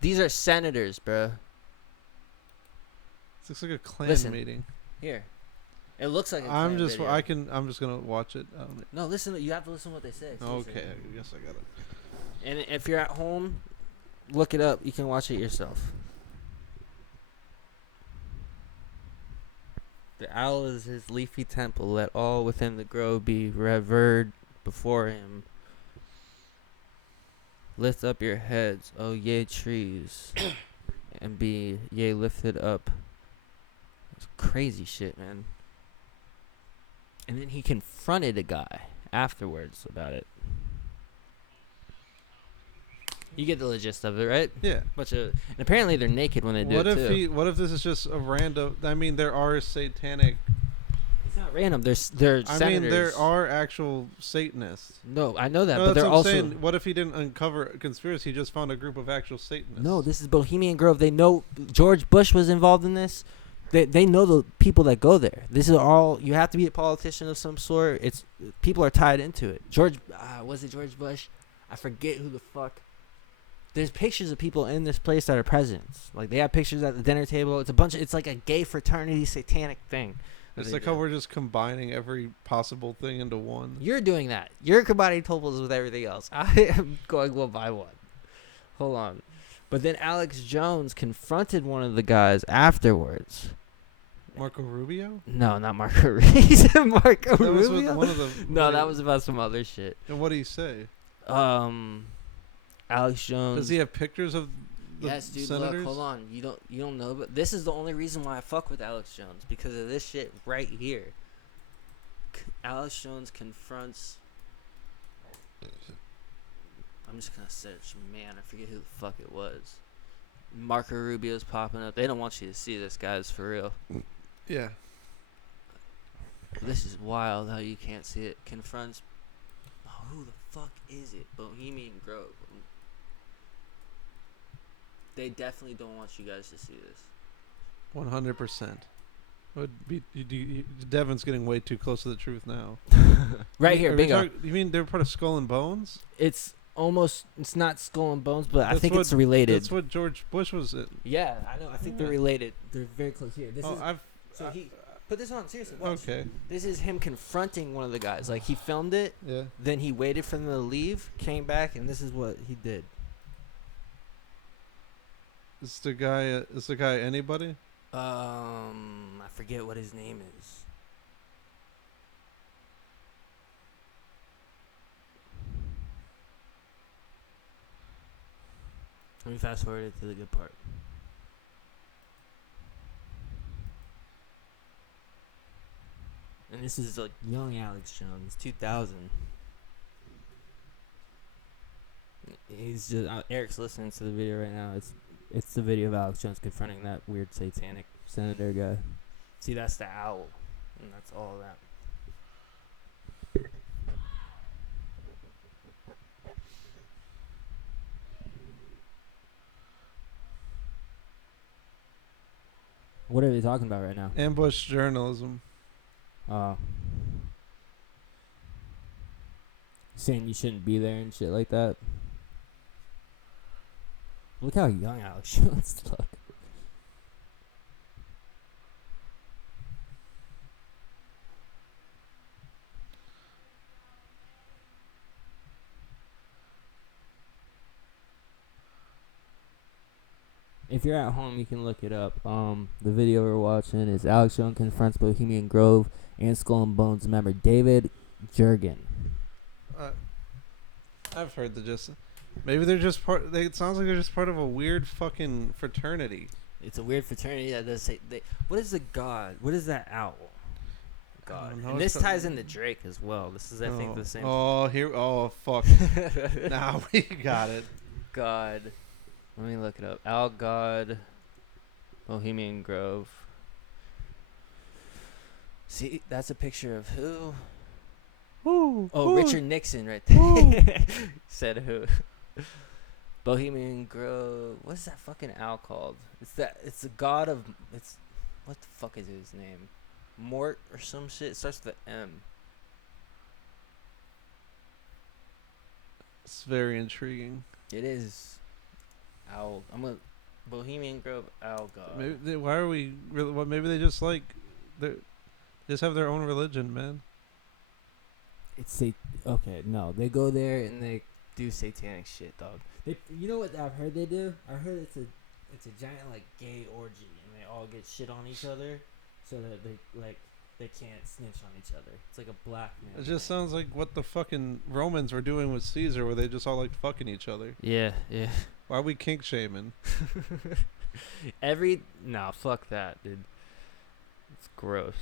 These are senators, bruh. This looks like a Klan Listen. meeting. Here. It looks like a I'm Klan just video. I'm just gonna watch it. No, listen. You have to listen to what they say. Seriously. Okay, I guess I got it. And if you're at home, look it up. You can watch it yourself. The owl is his leafy temple. Let all within the grove be revered before him. Lift up your heads, O ye trees, and be ye lifted up. It's crazy shit, man. And then he confronted a guy afterwards about it. You get the gist of it, right? Yeah. And apparently they're naked when they do What it if too. What if this is just a random? I mean, there are satanic. It's not random. They're I senators. mean, there are actual Satanists. No, I know that, No, but that's they're what I'm also saying. What if he didn't uncover a conspiracy? He just found a group of actual Satanists. no. This is Bohemian Grove. They know George Bush was involved in this. They know the people that go there. This is all. You have to be a politician of some sort. It's people are tied into it. Was it George Bush? I forget who the fuck. There's pictures of people in this place that are presidents. Like they have pictures at the dinner table. It's a bunch of. It's like a gay fraternity satanic thing. It's like how we're just combining every possible thing into one. You're doing that. You're combining totals with everything else. I am going one by one. Hold on. But then Alex Jones confronted one of the guys afterwards. Marco Rubio? No, not Marco Rubio. Marco That was Rubio? with one of the. No, that was about some other shit. And what did he say? Alex Jones. Does he have pictures of the Yes, dude. senators? Look, hold on. You don't know, but this is the only reason why I fuck with Alex Jones, because of this shit right here. Alex Jones confronts. I'm just gonna search. Man, I forget who the fuck it was. Marco Rubio's popping up. They don't want you to see this, guys, for real. Yeah. This is wild how you can't see it. Confronts. Oh, who the fuck is it? Bohemian Grove. They definitely don't want you guys to see this. 100%. Would be Devin's getting way too close to the truth now. Right here, Are we bingo. you mean they're part of Skull and Bones? It's not Skull and Bones, but I That's think what- it's related. That's what George Bush was in. Yeah, I know. I think they're related. They're very close here. This is I've. so he put this on seriously. Watch. Okay. This is him confronting one of the guys. Like he filmed it, Yeah. then he waited for them to leave, came back, and this is what he did. Is the guy anybody? I forget what his name is. Let me fast forward it to the good part. And this is like young Alex Jones, 2000. He's just Eric's listening to the video right now. It's the video of Alex Jones confronting that weird satanic senator guy. See, that's the owl, and that's all that. What are they talking about right now? Ambush journalism. Saying you shouldn't be there and shit like that. Look how young Alex Jones look. If you're at home, you can look it up. The video we're watching is Alex Jones confronts Bohemian Grove and Skull and Bones member David Jurgen. I've heard the gist. Maybe they're just part. It sounds like they're just part of a weird fucking fraternity. It's a weird fraternity that does say. What is the god? What is that owl? God. don't know. And this It's ties into Drake as well. This is, I think, the same. Oh, fuck. Now we got it. God. Let me look it up. Owl God. Bohemian Grove. See, that's a picture of who? Richard Nixon right there. Said who? Bohemian Grove. What's that fucking owl called? It's the god of. It's what the fuck is his name? Mort or some shit. It starts with the M. It's very intriguing. It is. Owl. I'm a Bohemian Grove owl god. Why are we? Maybe they just like. They just have their own religion, man. Okay, no, they go there and they do satanic shit, dog. You know what I've heard they do? I heard it's a giant like gay orgy, and they all get shit on each other, so that they can't snitch on each other. It's like a blackmail. It just sounds like what the fucking Romans were doing with Caesar, where they just all like fucking each other. Yeah. Why are we kink shaming? Nah, fuck that, dude. It's gross.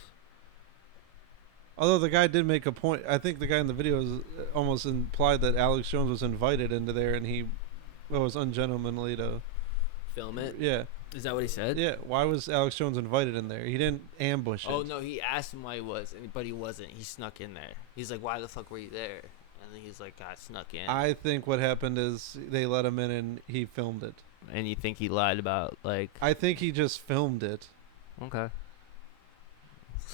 Although the guy did make a point. I think the guy in the video almost implied that Alex Jones was invited into there, and he it was ungentlemanly to Film it. Yeah. Is that what he said? Yeah. Why was Alex Jones invited in there? He didn't ambush it. Oh no, he asked him why he was, but he wasn't. He snuck in there. He's like, "Why the fuck were you there?" And then he's like, "I snuck in." I think what happened is they let him in and he filmed it. And you think he lied about like? I think he just filmed it. Okay.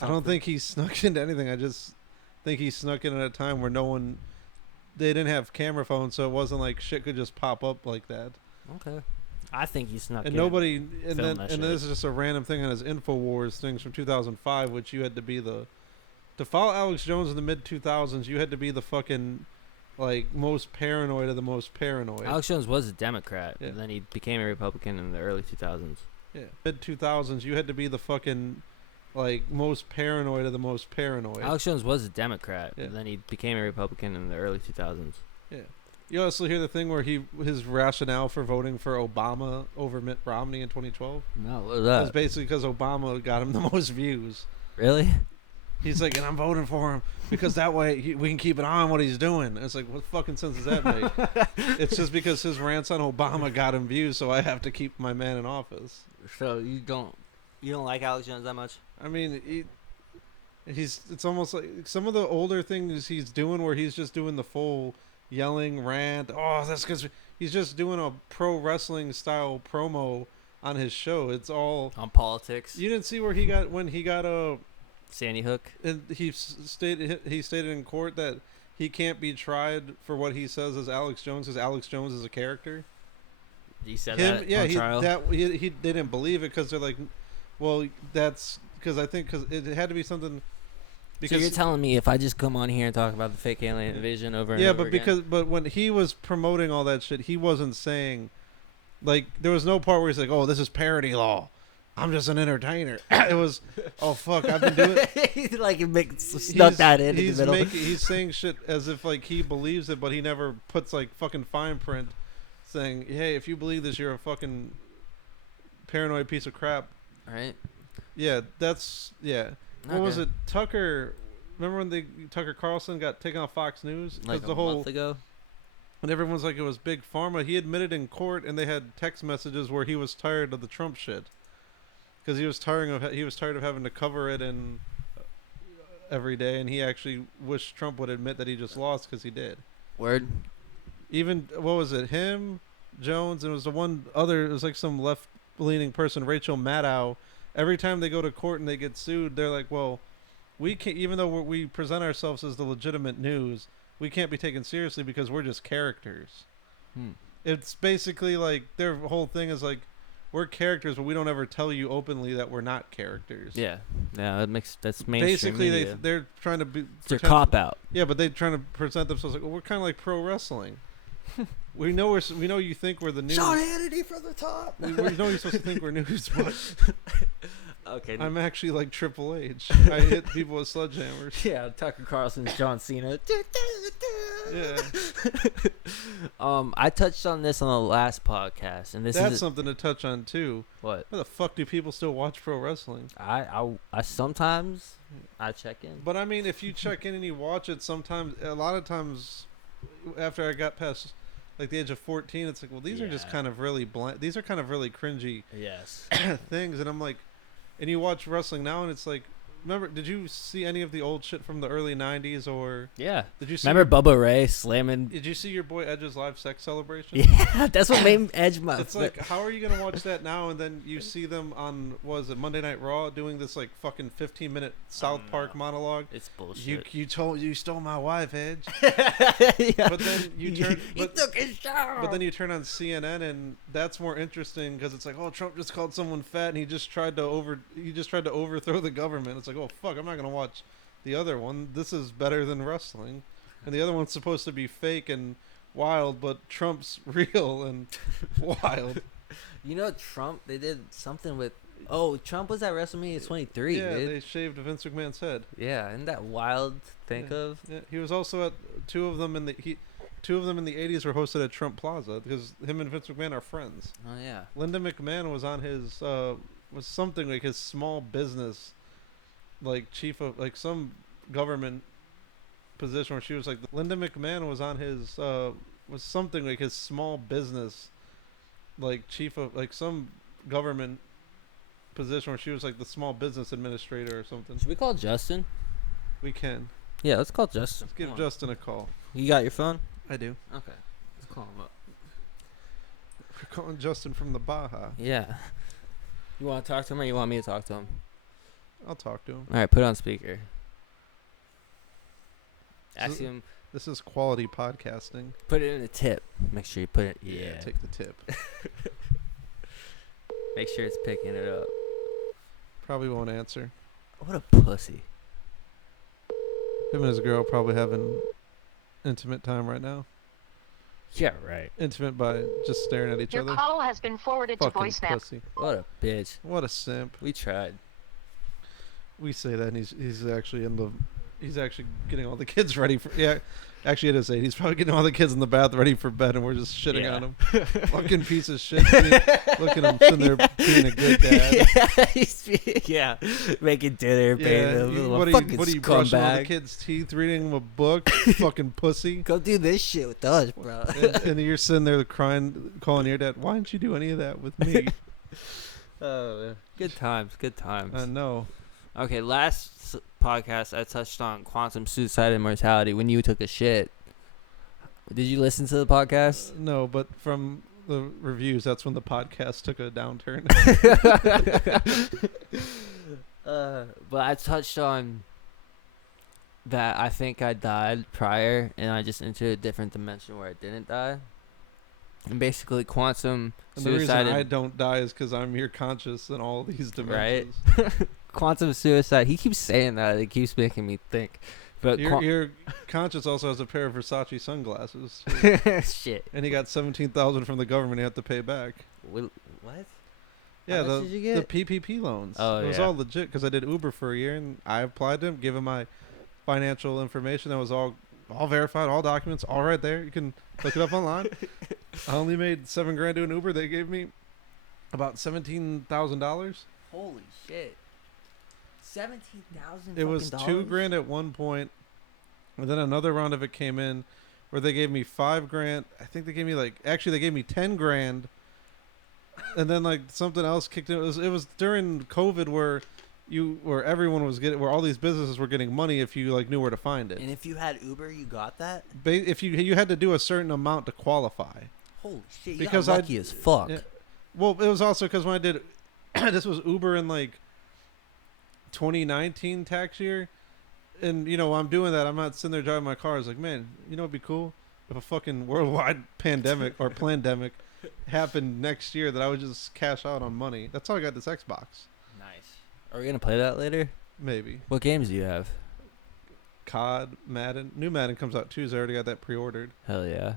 I don't think he snuck into anything. I just think he snuck in at a time where they didn't have camera phones, so it wasn't like shit could just pop up like that. Okay. I think he snuck And in. nobody, and Film then that and shit. this is just a random thing on his Infowars things from 2005, which you had to be to follow Alex Jones in the mid 2000s. You had to be the fucking like most paranoid of the most paranoid. Alex Jones was a Democrat, Yeah. and then he became a Republican in the early 2000s. Yeah, mid 2000s. You had to be the fucking like most paranoid of the most paranoid. Alex Jones was a Democrat, Yeah. and then he became a Republican in the early 2000s. Yeah. You also hear the thing where his rationale for voting for Obama over Mitt Romney in 2012 No, what was was that? basically because Obama got him the most views. Really? He's like, and I'm voting for him because that way we can keep an eye on what he's doing. It's like, what fucking sense does that make? It's just because his rants on Obama got him views, so I have to keep my man in office. So you don't like Alex Jones that much? I mean, it's almost like some of the older things he's doing where he's just doing the full yelling rant. Oh, that's because he's just doing a pro wrestling style promo on his show. It's all On politics? you didn't see where he got a. Sandy Hook? And he stated in court that he can't be tried for what he says as Alex Jones because Alex Jones is a character. He said Him, that on trial? they didn't believe it because they're like, well, that's because I think because it had to be something. So you're telling me if I just come on here and talk about the fake alien invasion over and yeah, over again? but when he was promoting all that shit, he wasn't saying, like, there was no part where he's like, oh, this is parody law. I'm just an entertainer. It was, oh fuck, I've been doing. He like stuck that in the middle. He's saying shit as if like he believes it, but he never puts like fucking fine print saying, hey, if you believe this, you're a fucking paranoid piece of crap. Right? Yeah, What was Okay. it? Tucker. Remember when Tucker Carlson got taken off Fox News? 'Cause Like the a whole month ago? and everyone's like it was big pharma. He admitted in court, and they had text messages where he was tired of the Trump shit because he was tired of having to cover it and every day, and he actually wished Trump would admit that he just lost because he did. Word? Even what was it? Him, Jones, and it was the one other. It was like some left-leaning person, Rachel Maddow. Every time they go to court and they get sued, they're like, well, we can't, even though we present ourselves as the legitimate news, we can't be taken seriously because we're just characters. It's basically like their whole thing is like, we're characters, but we don't ever tell you openly that we're not characters. Yeah. Yeah, that's mainstream Basically, media. they're trying to be. It's their cop-out. Yeah, but they're trying to present themselves like, well, we're kind of like pro wrestling. we know you think we're the news. Sean Hannity from the top! we know you're supposed to think we're news, but Okay. I'm actually like Triple H. I hit people with sledgehammers. Yeah, Tucker Carlson's John Cena. Yeah, I touched on this on the last podcast, and this that's is something to touch on too. what How the fuck do people still watch pro wrestling? I sometimes I check in. But I mean, if you check in and you watch it, sometimes, a lot of times, after I got past like the age of 14, it's like, well, these are just Yeah. kind of really these are kind of really cringy Yes. things, and I'm like, and you watch wrestling now, and it's like, did you see any of the old shit from the early 90s, or Yeah. did you see Remember Bubba Ray slamming? did you see your boy Edge's live sex celebration? Yeah, that's what made Edge my. It's like, how are you gonna watch that now, and then you see them on, what was it, Monday Night Raw, doing this like fucking 15-minute South Park monologue? It's bullshit. You stole my wife, Edge. Yeah. But then you turn, He took his shower. but then you turn on CNN, and that's more interesting because it's like, oh, Trump just called someone fat, and he just tried to overthrow the government. It's like, oh fuck, I'm not gonna watch the other one. This is better than wrestling, and the other one's supposed to be fake and wild, but Trump's real and wild. You know, Trump. They did something with. Oh, Trump was at WrestleMania 23, Yeah, dude. they shaved Vince McMahon's head. Yeah, isn't that wild to think of? Yeah, he was also at two of them in the 80s were hosted at Trump Plaza because him and Vince McMahon are friends. Oh yeah. Linda McMahon was on his was something like his small business, like chief of like some government position where she was like, Linda McMahon was on his was something like his small business, like chief of like some government position where she was like the small business administrator or something. Should we call Justin? We can. Yeah, let's call Justin. Let's give Justin a call. You got your phone? I do. Okay. Let's call him up. We're calling Justin from the Baja. Yeah. You want to talk to him or you want me to talk to him? I'll talk to him. All right, put it on speaker. Ask him. This is quality podcasting. Put it in a tip. Make sure you put it. Yeah. Take the tip. Make sure it's picking it up. Probably won't answer. What a pussy. Him and his girl probably having intimate time right now. Yeah, right. Intimate by just staring at each Your other. call has been forwarded Fucking to voicemail. pussy. What a bitch. What a simp. We tried. We say that and he's actually he's actually getting all the kids ready for actually it is 8. He's probably getting all the kids in the bath ready for bed and we're just shitting on him. Fucking piece of shit. Look at him sitting there being a good dad. Yeah, making dinner, bathing. What are you brushing all the kids' teeth, reading them a book? Fucking pussy. Go do this shit with us, bro. and you're sitting there crying, calling your dad. Why didn't you do any of that with me? Oh, good times, good times. I know. Okay, last podcast I touched on quantum suicide and mortality when you took a shit. Did you listen to the podcast? No, but from the reviews, that's when the podcast took a downturn. But I touched on that I think I died prior and I just entered a different dimension where I didn't die. And basically quantum and the reason suicide. I don't die is because I'm here conscious in all these dimensions. Right? Quantum suicide. He keeps saying that. It keeps making me think. But your conscious also has a pair of Versace sunglasses. Shit. And he got $17,000 from the government. He had to pay back. What? Yeah, How much did you get? the PPP loans. Oh, it was yeah. all legit because I did Uber for a year and I applied to him, gave him my financial information. That was all verified, all documents, all right there. You can look it up online. I only made $7,000 doing Uber. They gave me about $17,000. Holy shit. 17,000. It was $2,000 at one point, and then another round of it came in, where they gave me $5,000. I think they gave me they gave me $10,000, and then like something else kicked in. It was during COVID where everyone was where all these businesses were getting money if you like knew where to find it. And if you had Uber, you got that? If you had to do a certain amount to qualify. Holy shit! Because you got lucky as fuck. Yeah, well, it was also because when I did, this was Uber in like 2019 tax year, and I'm doing that. I'm not sitting there driving my car. I was like, man, it'd be cool if a fucking worldwide pandemic or plandemic happened next year that I would just cash out on money. That's how I got this Xbox. Nice. Are we gonna play that later? Maybe. What games do you have? COD, Madden. New Madden comes out Tuesday. I already got that pre-ordered. Hell yeah.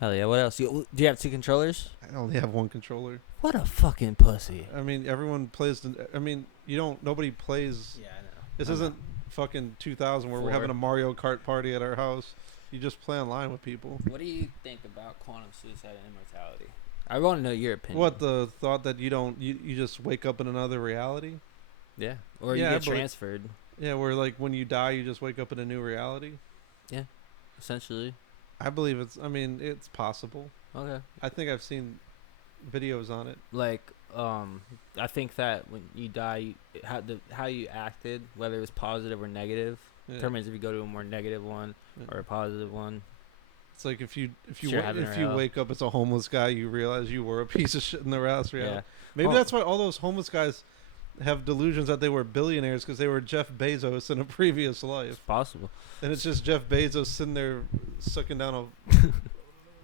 What else? Do you have 2 controllers? I only have 1 controller. What a fucking pussy. I mean, everyone plays. Nobody plays. Yeah, I know. This isn't fucking 2000 where we're having a Mario Kart party at our house. You just play online with people. What do you think about quantum suicide and immortality? I want to know your opinion. What, the thought that you just wake up in another reality? Yeah. Or you get transferred. Yeah, where like when you die, you just wake up in a new reality. Yeah, essentially. I believe it's possible. Okay. I think I've seen videos on it. Like, I think that when you die, how you acted, whether it was positive or negative, determines if you go to a more negative one or a positive one. It's like if you hell. wake up as a homeless guy, you realize you were a piece of shit in the last reality. Yeah. Maybe that's why all those homeless guys have delusions that they were billionaires because they were Jeff Bezos in a previous life. It's possible. And it's just Jeff Bezos sitting there sucking down a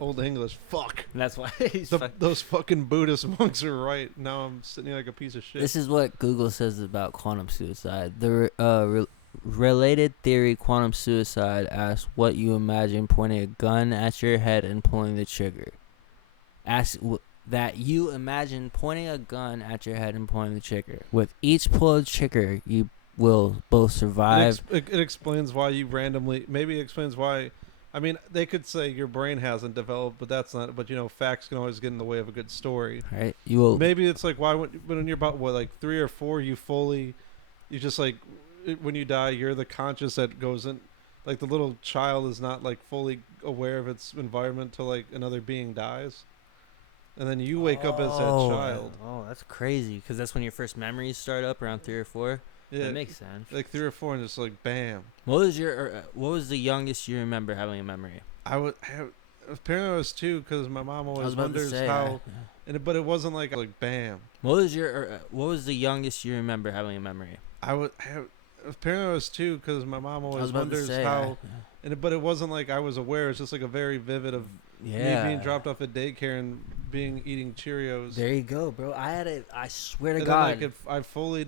old English. Fuck. And that's why those fucking Buddhist monks are right. Now I'm sitting here like a piece of shit. This is what Google says about quantum suicide. The related theory quantum suicide asks what you imagine pointing a gun at your head and pulling the trigger. That you imagine pointing a gun at your head and pulling the trigger. With each pull of the trigger, you will both survive. It explains why you randomly. Maybe it explains why. I mean, they could say your brain hasn't developed, but that's not. But facts can always get in the way of a good story. Right? You will. Maybe it's like why when you're about 3 or 4, you just like when you die, you're the conscious that goes in. like the little child is not like fully aware of its environment till like another being dies, and then you wake up as that child. Oh, that's crazy. Because that's when your first memories start up around 3 or 4. Yeah, That makes sense. like 3 or 4, and just like bam. What was the youngest you remember having a memory? Apparently I was 2 because my mom I was always about to wonders say, how, but it wasn't like bam. What was the youngest you remember having a memory? Apparently I was 2 because my mom I was always about to wonders say, how, but it wasn't like I was aware. It's just like a very vivid of me being dropped off at daycare and eating Cheerios. There you go, bro. I swear to And God. then, like, if I fully,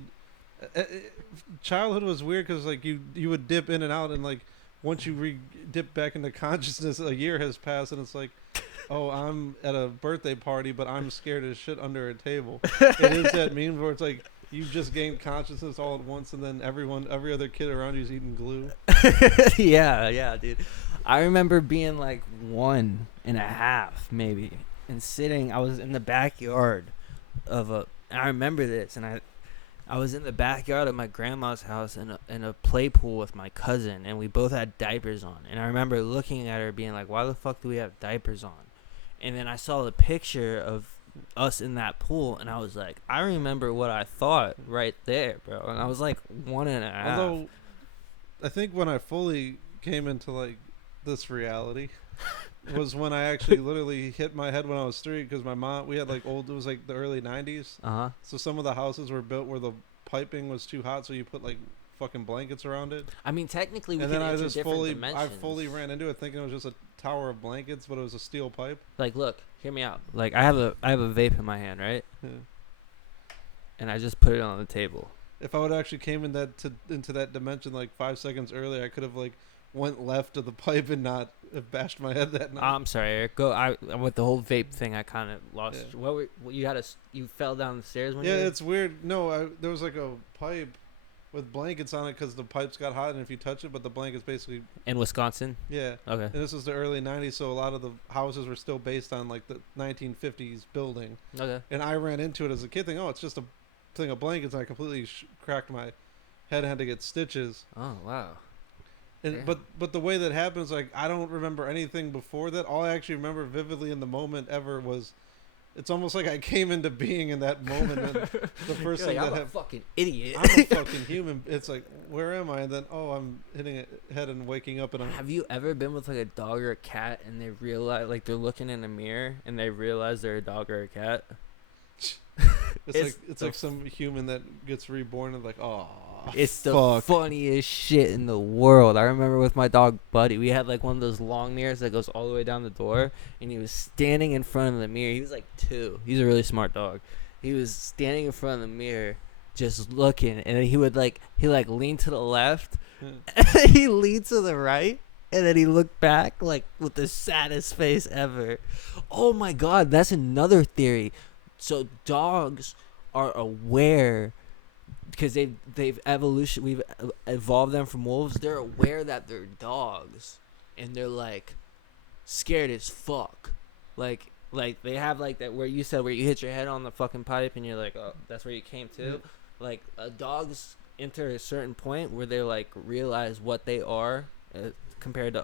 childhood was weird because like you would dip in and out, and like once you dip back into consciousness, a year has passed, and it's like, oh, I'm at a birthday party, but I'm scared as shit under a table. It is that meme where it's like you just gained consciousness all at once, and then every other kid around you is eating glue. yeah, dude. I remember being like 1.5 maybe, and I was in the backyard and I remember this, and I was in the backyard of my grandma's house in a play pool with my cousin, and we both had diapers on. And I remember looking at her being like, why the fuck do we have diapers on? And then I saw the picture of us in that pool, and I was like, I remember what I thought right there, bro. And I was like 1.5. Although, I think when I fully came into like this reality was when I actually literally hit my head when I was 3, because my mom, it was like the early 90s. So some of the houses were built where the piping was too hot, so you put like fucking blankets around it. I mean, technically, we and can then enter different dimensions. I fully ran into it thinking it was just a tower of blankets, but it was a steel pipe. Like, look, hear me out. Like, I have a vape in my hand, right? Yeah. And I just put it on the table. If I would actually came into that dimension like 5 seconds earlier, I could have like went left of the pipe and not have bashed my head that night. I'm sorry, Eric. With the whole vape thing, I kind of lost. Yeah. You fell down the stairs one Yeah, day? it's weird. No, there was like a pipe with blankets on it because the pipes got hot, and if you touch it, but the blankets basically. In Wisconsin? Yeah. Okay. And this was the early 90s, so a lot of the houses were still based on like the 1950s building. Okay. And I ran into it as a kid thinking, oh, it's just a thing of blankets, and I completely cracked my head and had to get stitches. Oh, wow. And, but the way that happens, like, I don't remember anything before that. All I actually remember vividly in the moment ever was, it's almost like I came into being in that moment. And the first thing I'm a fucking idiot. I'm a fucking human. It's like, where am I? And then, oh, I'm hitting a head and waking up. And Have you ever been with like a dog or a cat and they realize, like, they're looking in a mirror and they realize they're a dog or a cat? It's like some human that gets reborn and like, oh, it's the funniest shit in the world. I remember with my dog Buddy, we had like one of those long mirrors that goes all the way down the door, and he was standing in front of the mirror. He was like 2. He's a really smart dog. He was standing in front of the mirror just looking, and then he lean to the left, and then he leaned to the right, and then he looked back like with the saddest face ever. Oh my god, that's another theory. So dogs are aware because we've evolved them from wolves. They're aware that they're dogs, and they're like scared as fuck. Like they have like that where you said where you hit your head on the fucking pipe and you're like, oh, that's where you came to. Yeah. Like dogs enter a certain point where they like realize what they are compared to